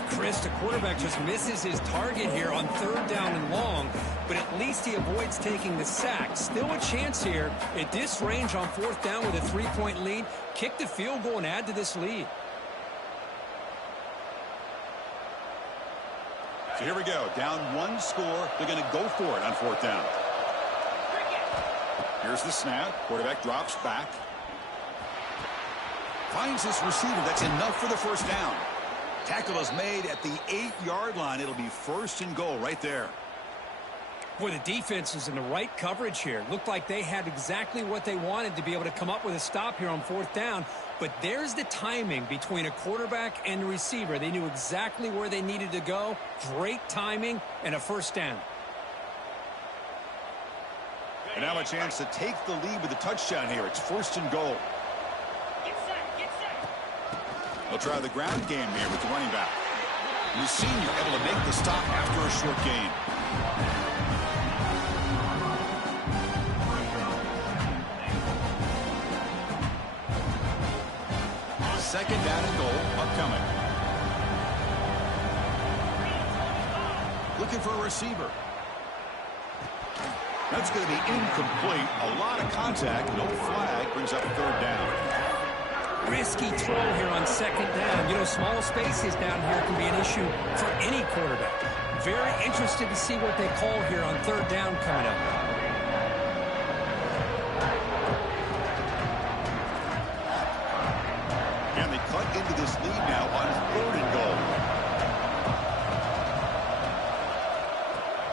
Chris, the quarterback just misses his target here on 3rd down and long, but at least he avoids taking the sack. Still a chance here at this range on 4th down with a 3-point lead. Kick the field goal and add to this lead. So here we go. Down 1 score. They're going to go for it on 4th down. Here's the snap. Quarterback drops back. Finds this receiver. That's enough for the first down. Tackle is made at the 8-yard line. It'll be 1st and goal right there. Boy, the defense was in the right coverage here. Looked like they had exactly what they wanted to be able to come up with a stop here on 4th down. But there's the timing between a quarterback and the receiver. They knew exactly where they needed to go. Great timing and a first down. And now a chance to take the lead with a touchdown here. It's 1st and goal. They'll try the ground game here with the running back. The senior able to make the stop after a short gain. Second down and goal upcoming. Looking for a receiver. That's going to be incomplete. A lot of contact. No flag. Brings up 3rd down. Risky throw here on 2nd down. You know, small spaces down here can be an issue for any quarterback. Very interested to see what they call here on 3rd down coming up. And they cut into this lead now on 3rd and goal.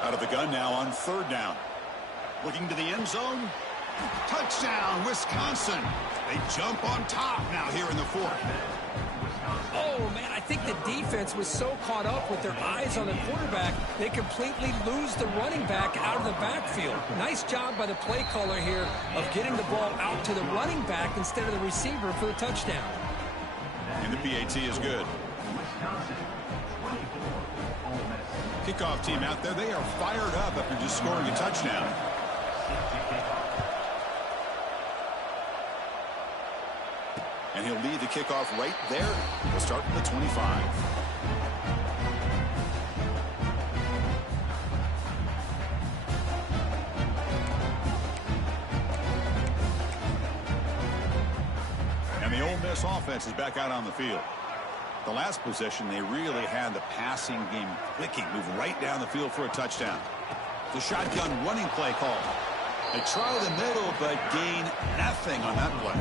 Out of the gun now on 3rd down. Looking to the end zone. Touchdown, Wisconsin. They jump on top now here in the 4th. Oh, man, I think the defense was so caught up with their eyes on the quarterback, they completely lose the running back out of the backfield. Nice job by the play caller here of getting the ball out to the running back instead of the receiver for the touchdown. And the PAT is good. Kickoff team out there, they are fired up after just scoring a touchdown. And he'll lead the kickoff right there. We'll start from the 25. this offense is back out on the field. The last possession, they really had the passing game clicking. Move right down the field for a touchdown. The shotgun running play call. They try the middle, but gain nothing on that play.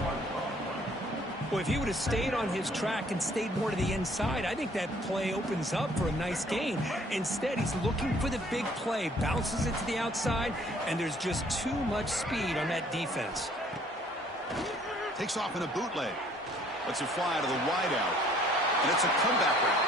Well, if he would have stayed on his track and stayed more to the inside, I think that play opens up for a nice gain. Instead, he's looking for the big play, bounces it to the outside, and there's just too much speed on that defense. Takes off in a bootleg. Lets it fly to the wideout. And it's a comeback route.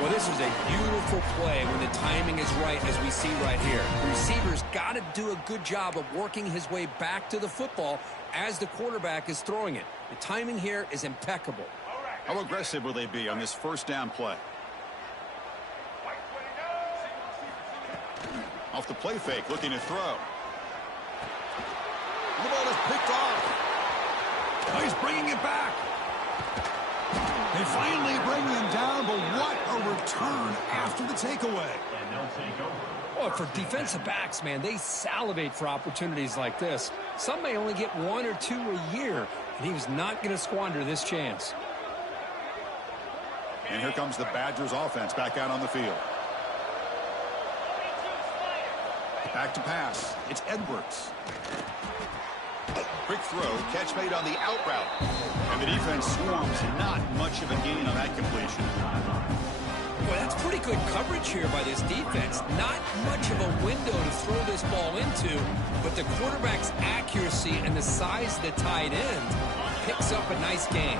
Well, this is a beautiful play when the timing is right, as we see right here. The receiver's got to do a good job of working his way back to the football as the quarterback is throwing it. The timing here is impeccable. How aggressive will they be on this first down play? Off the play fake, looking to throw. The ball is picked off. Oh, he's bringing it back. They finally bring him down, but what a return after the takeaway. And they'll take over. Well, for defensive backs, man, they salivate for opportunities like this. Some may only get 1 or 2 a year, and he was not going to squander this chance. And here comes the Badgers offense back out on the field. Back to pass. It's Edwards. Quick throw, catch made on the out route. And the defense swarms, not much of a gain on that completion. Boy, that's pretty good coverage here by this defense. Not much of a window to throw this ball into, but the quarterback's accuracy and the size of the tight end picks up a nice gain.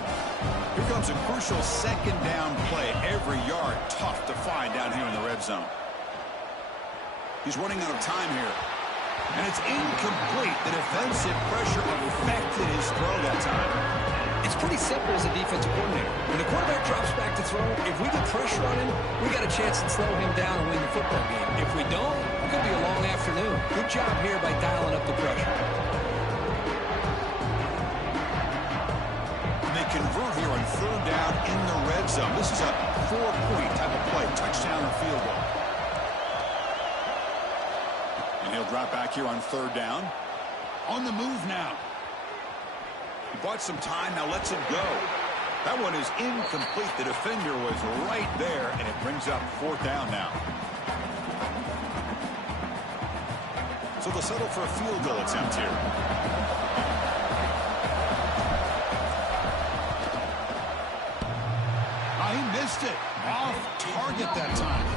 Here comes a crucial second down play. Every yard tough to find down here in the red zone. He's running out of time here. And it's incomplete. The defensive pressure affected his throw that time. It's pretty simple as a defensive coordinator. When the quarterback drops back to throw, if we get pressure on him, we got a chance to slow him down and win the football game. If we don't, it could be a long afternoon. Good job here by dialing up the pressure. And they convert here on third down in the red zone. This is a 4-point type of play, touchdown or field goal. And he'll drop back here on third down. On the move now. He bought some time, now lets it go. That one is incomplete. The defender was right there, and it brings up fourth down now. So they'll settle for a field goal attempt here. Oh, he missed it. Off target that time.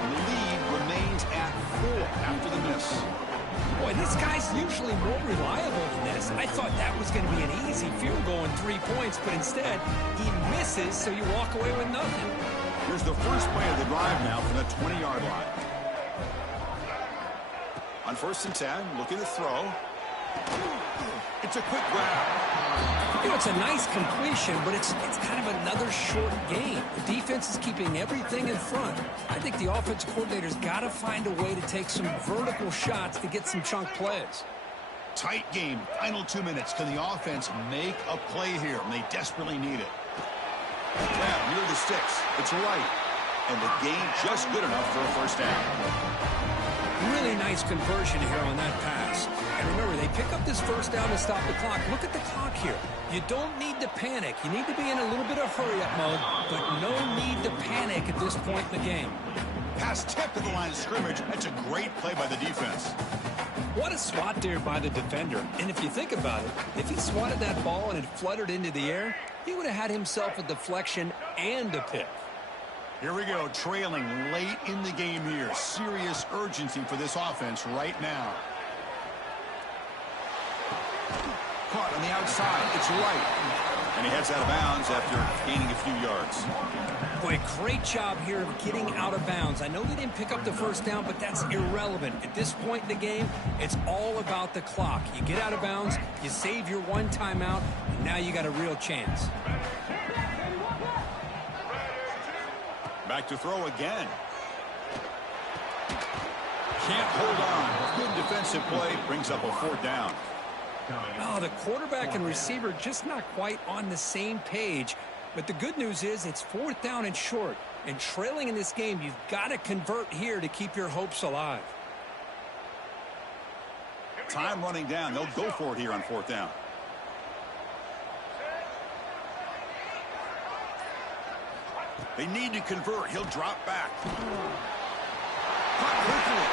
And the lead remains at 4 after the miss. Boy, this guy's usually more reliable than this. I thought that was going to be an easy field goal in 3 points, but instead, he misses, so you walk away with nothing. Here's the first play of the drive now from the 20-yard line. On 1st and 10, looking to throw. It's a quick grab. You know, it's a nice completion, but it's kind of another short game. The defense is keeping everything in front. I think the offensive coordinator's got to find a way to take some vertical shots to get some chunk plays. Tight game, final 2 minutes. Can the offense make a play here? And they desperately need it. Grab near the sticks. It's right. And the gain just good enough for a first down. Really nice conversion here on that pass. And remember, they pick up this first down to stop the clock. Look at the clock here. You don't need to panic. You need to be in a little bit of hurry-up mode, but no need to panic at this point in the game. Pass tip to the line of scrimmage. That's a great play by the defense. What a swat there by the defender. And if you think about it, if he swatted that ball and it fluttered into the air, he would have had himself a deflection and a pick. Here we go, trailing late in the game here. Serious urgency for this offense right now. Caught on the outside. It's right. And he heads out of bounds after gaining a few yards. Boy, great job here of getting out of bounds. I know they didn't pick up the first down, but that's irrelevant. At this point in the game, it's all about the clock. You get out of bounds, you save your one timeout, and now you got a real chance. Back to throw again. Can't hold on. Good defensive play. Brings up a fourth down. Oh, the quarterback and receiver just not quite on the same page. But the good news is it's fourth down and short. And trailing in this game, you've got to convert here to keep your hopes alive. Time running down. They'll go for it here on 4th down. They need to convert. He'll drop back. Caught quickly.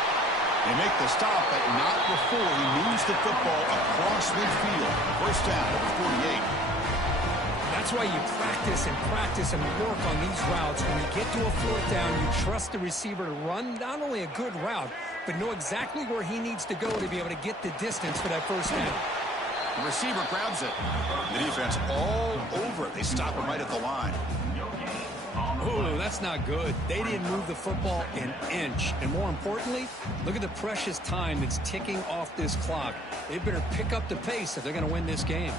They make the stop, but not before he moves the football across midfield. 1st down at the 48. That's why you practice and work on these routes. When you get to a 4th down, you trust the receiver to run not only a good route, but know exactly where he needs to go to be able to get the distance for that 1st down. The receiver grabs it. The defense all over it. They stop him right at the line. Oh, that's not good. They didn't move the football an inch. And more importantly, look at the precious time that's ticking off this clock. They better pick up the pace if they're going to win this game.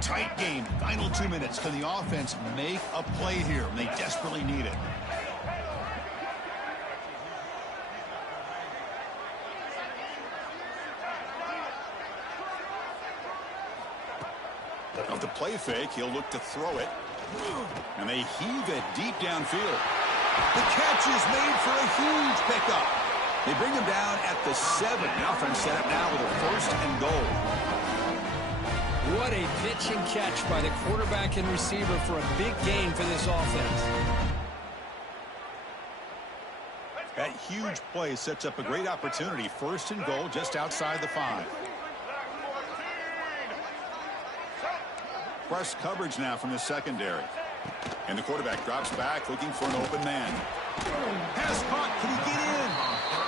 Tight game. Final 2 minutes. Can the offense make a play here? They desperately need it. Of the play fake, he'll look to throw it. And they heave it deep downfield. The catch is made for a huge pickup. They bring him down at the 7. The offense set up now with a 1st and goal. What a pitch and catch by the quarterback and receiver for a big gain for this offense. That huge play sets up a great opportunity. 1st and goal just outside the 5. Press coverage now from the secondary. And the quarterback drops back looking for an open man. Pass caught. Can he get in?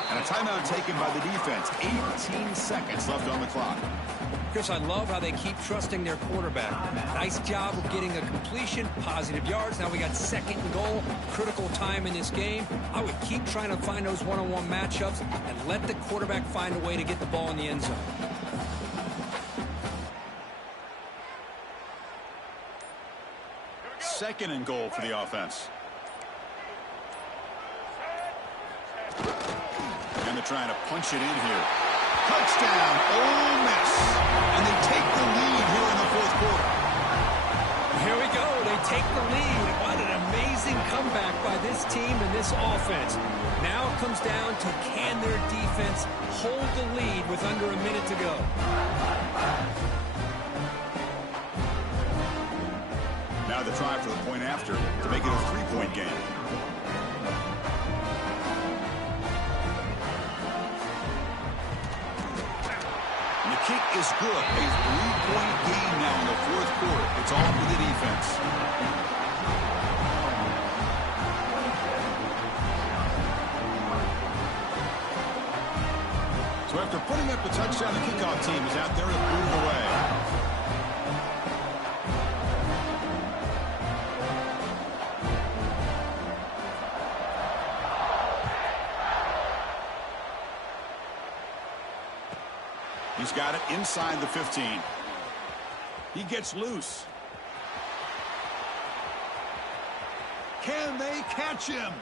And a timeout taken by the defense. 18 seconds left on the clock. Chris, I love how they keep trusting their quarterback. Nice job of getting a completion, positive yards. Now we got 2nd and goal, critical time in this game. I would keep trying to find those one-on-one matchups and let the quarterback find a way to get the ball in the end zone. Second and goal for the offense. And they're trying to punch it in here. Touchdown, Ole Miss. And they take the lead here in the 4th quarter. Here we go. They take the lead. What an amazing comeback by this team and this offense. Now it comes down to can their defense hold the lead with under a minute to go. Now the try for the point after to make it a 3-point game. And the kick is good. A 3-point game now in the 4th quarter. It's all for the defense. So after putting up the touchdown, the kickoff team is out there to boot it away. He's got it inside the 15. He gets loose. Can they catch him?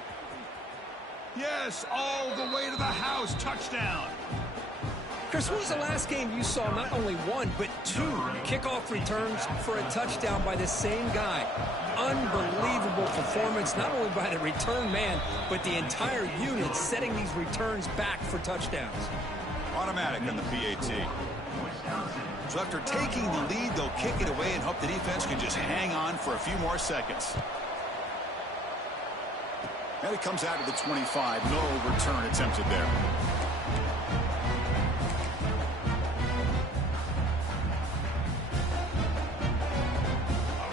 Yes, all the way to the house. Touchdown. Chris, when was the last game you saw not only 1, but 2 kickoff returns for a touchdown by the same guy? Unbelievable performance, not only by the return man, but the entire unit setting these returns back for touchdowns. Automatic on the PAT. So after taking the lead, they'll kick it away and hope the defense can just hang on for a few more seconds. And it comes out to the 25. No return attempted there.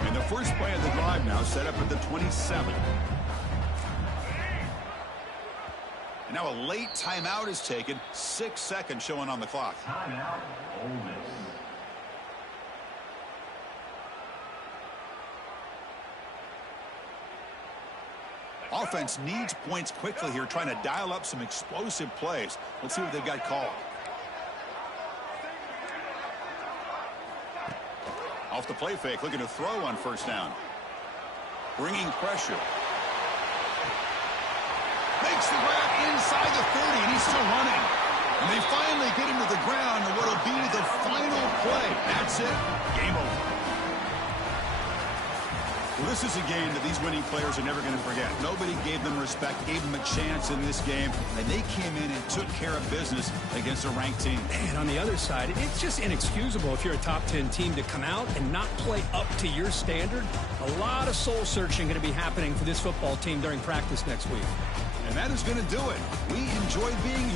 And the first play of the drive now set up at the 27. And now a late timeout is taken. 6 seconds showing on the clock. Timeout, Ole Miss. Offense needs points quickly here, trying to dial up some explosive plays. Let's see what they've got called. Off the play fake, looking to throw on 1st down. Bringing pressure. Makes the grab inside the 30, and he's still running. And they finally get him to the ground, and what'll be the final play. That's it. Game over. Well, this is a game that these winning players are never going to forget. Nobody gave them respect, gave them a chance in this game, and they came in and took care of business against a ranked team. And on the other side, it's just inexcusable if you're a top 10 team to come out and not play up to your standard. A lot of soul searching going to be happening for this football team during practice next week. And that is going to do it. We enjoyed being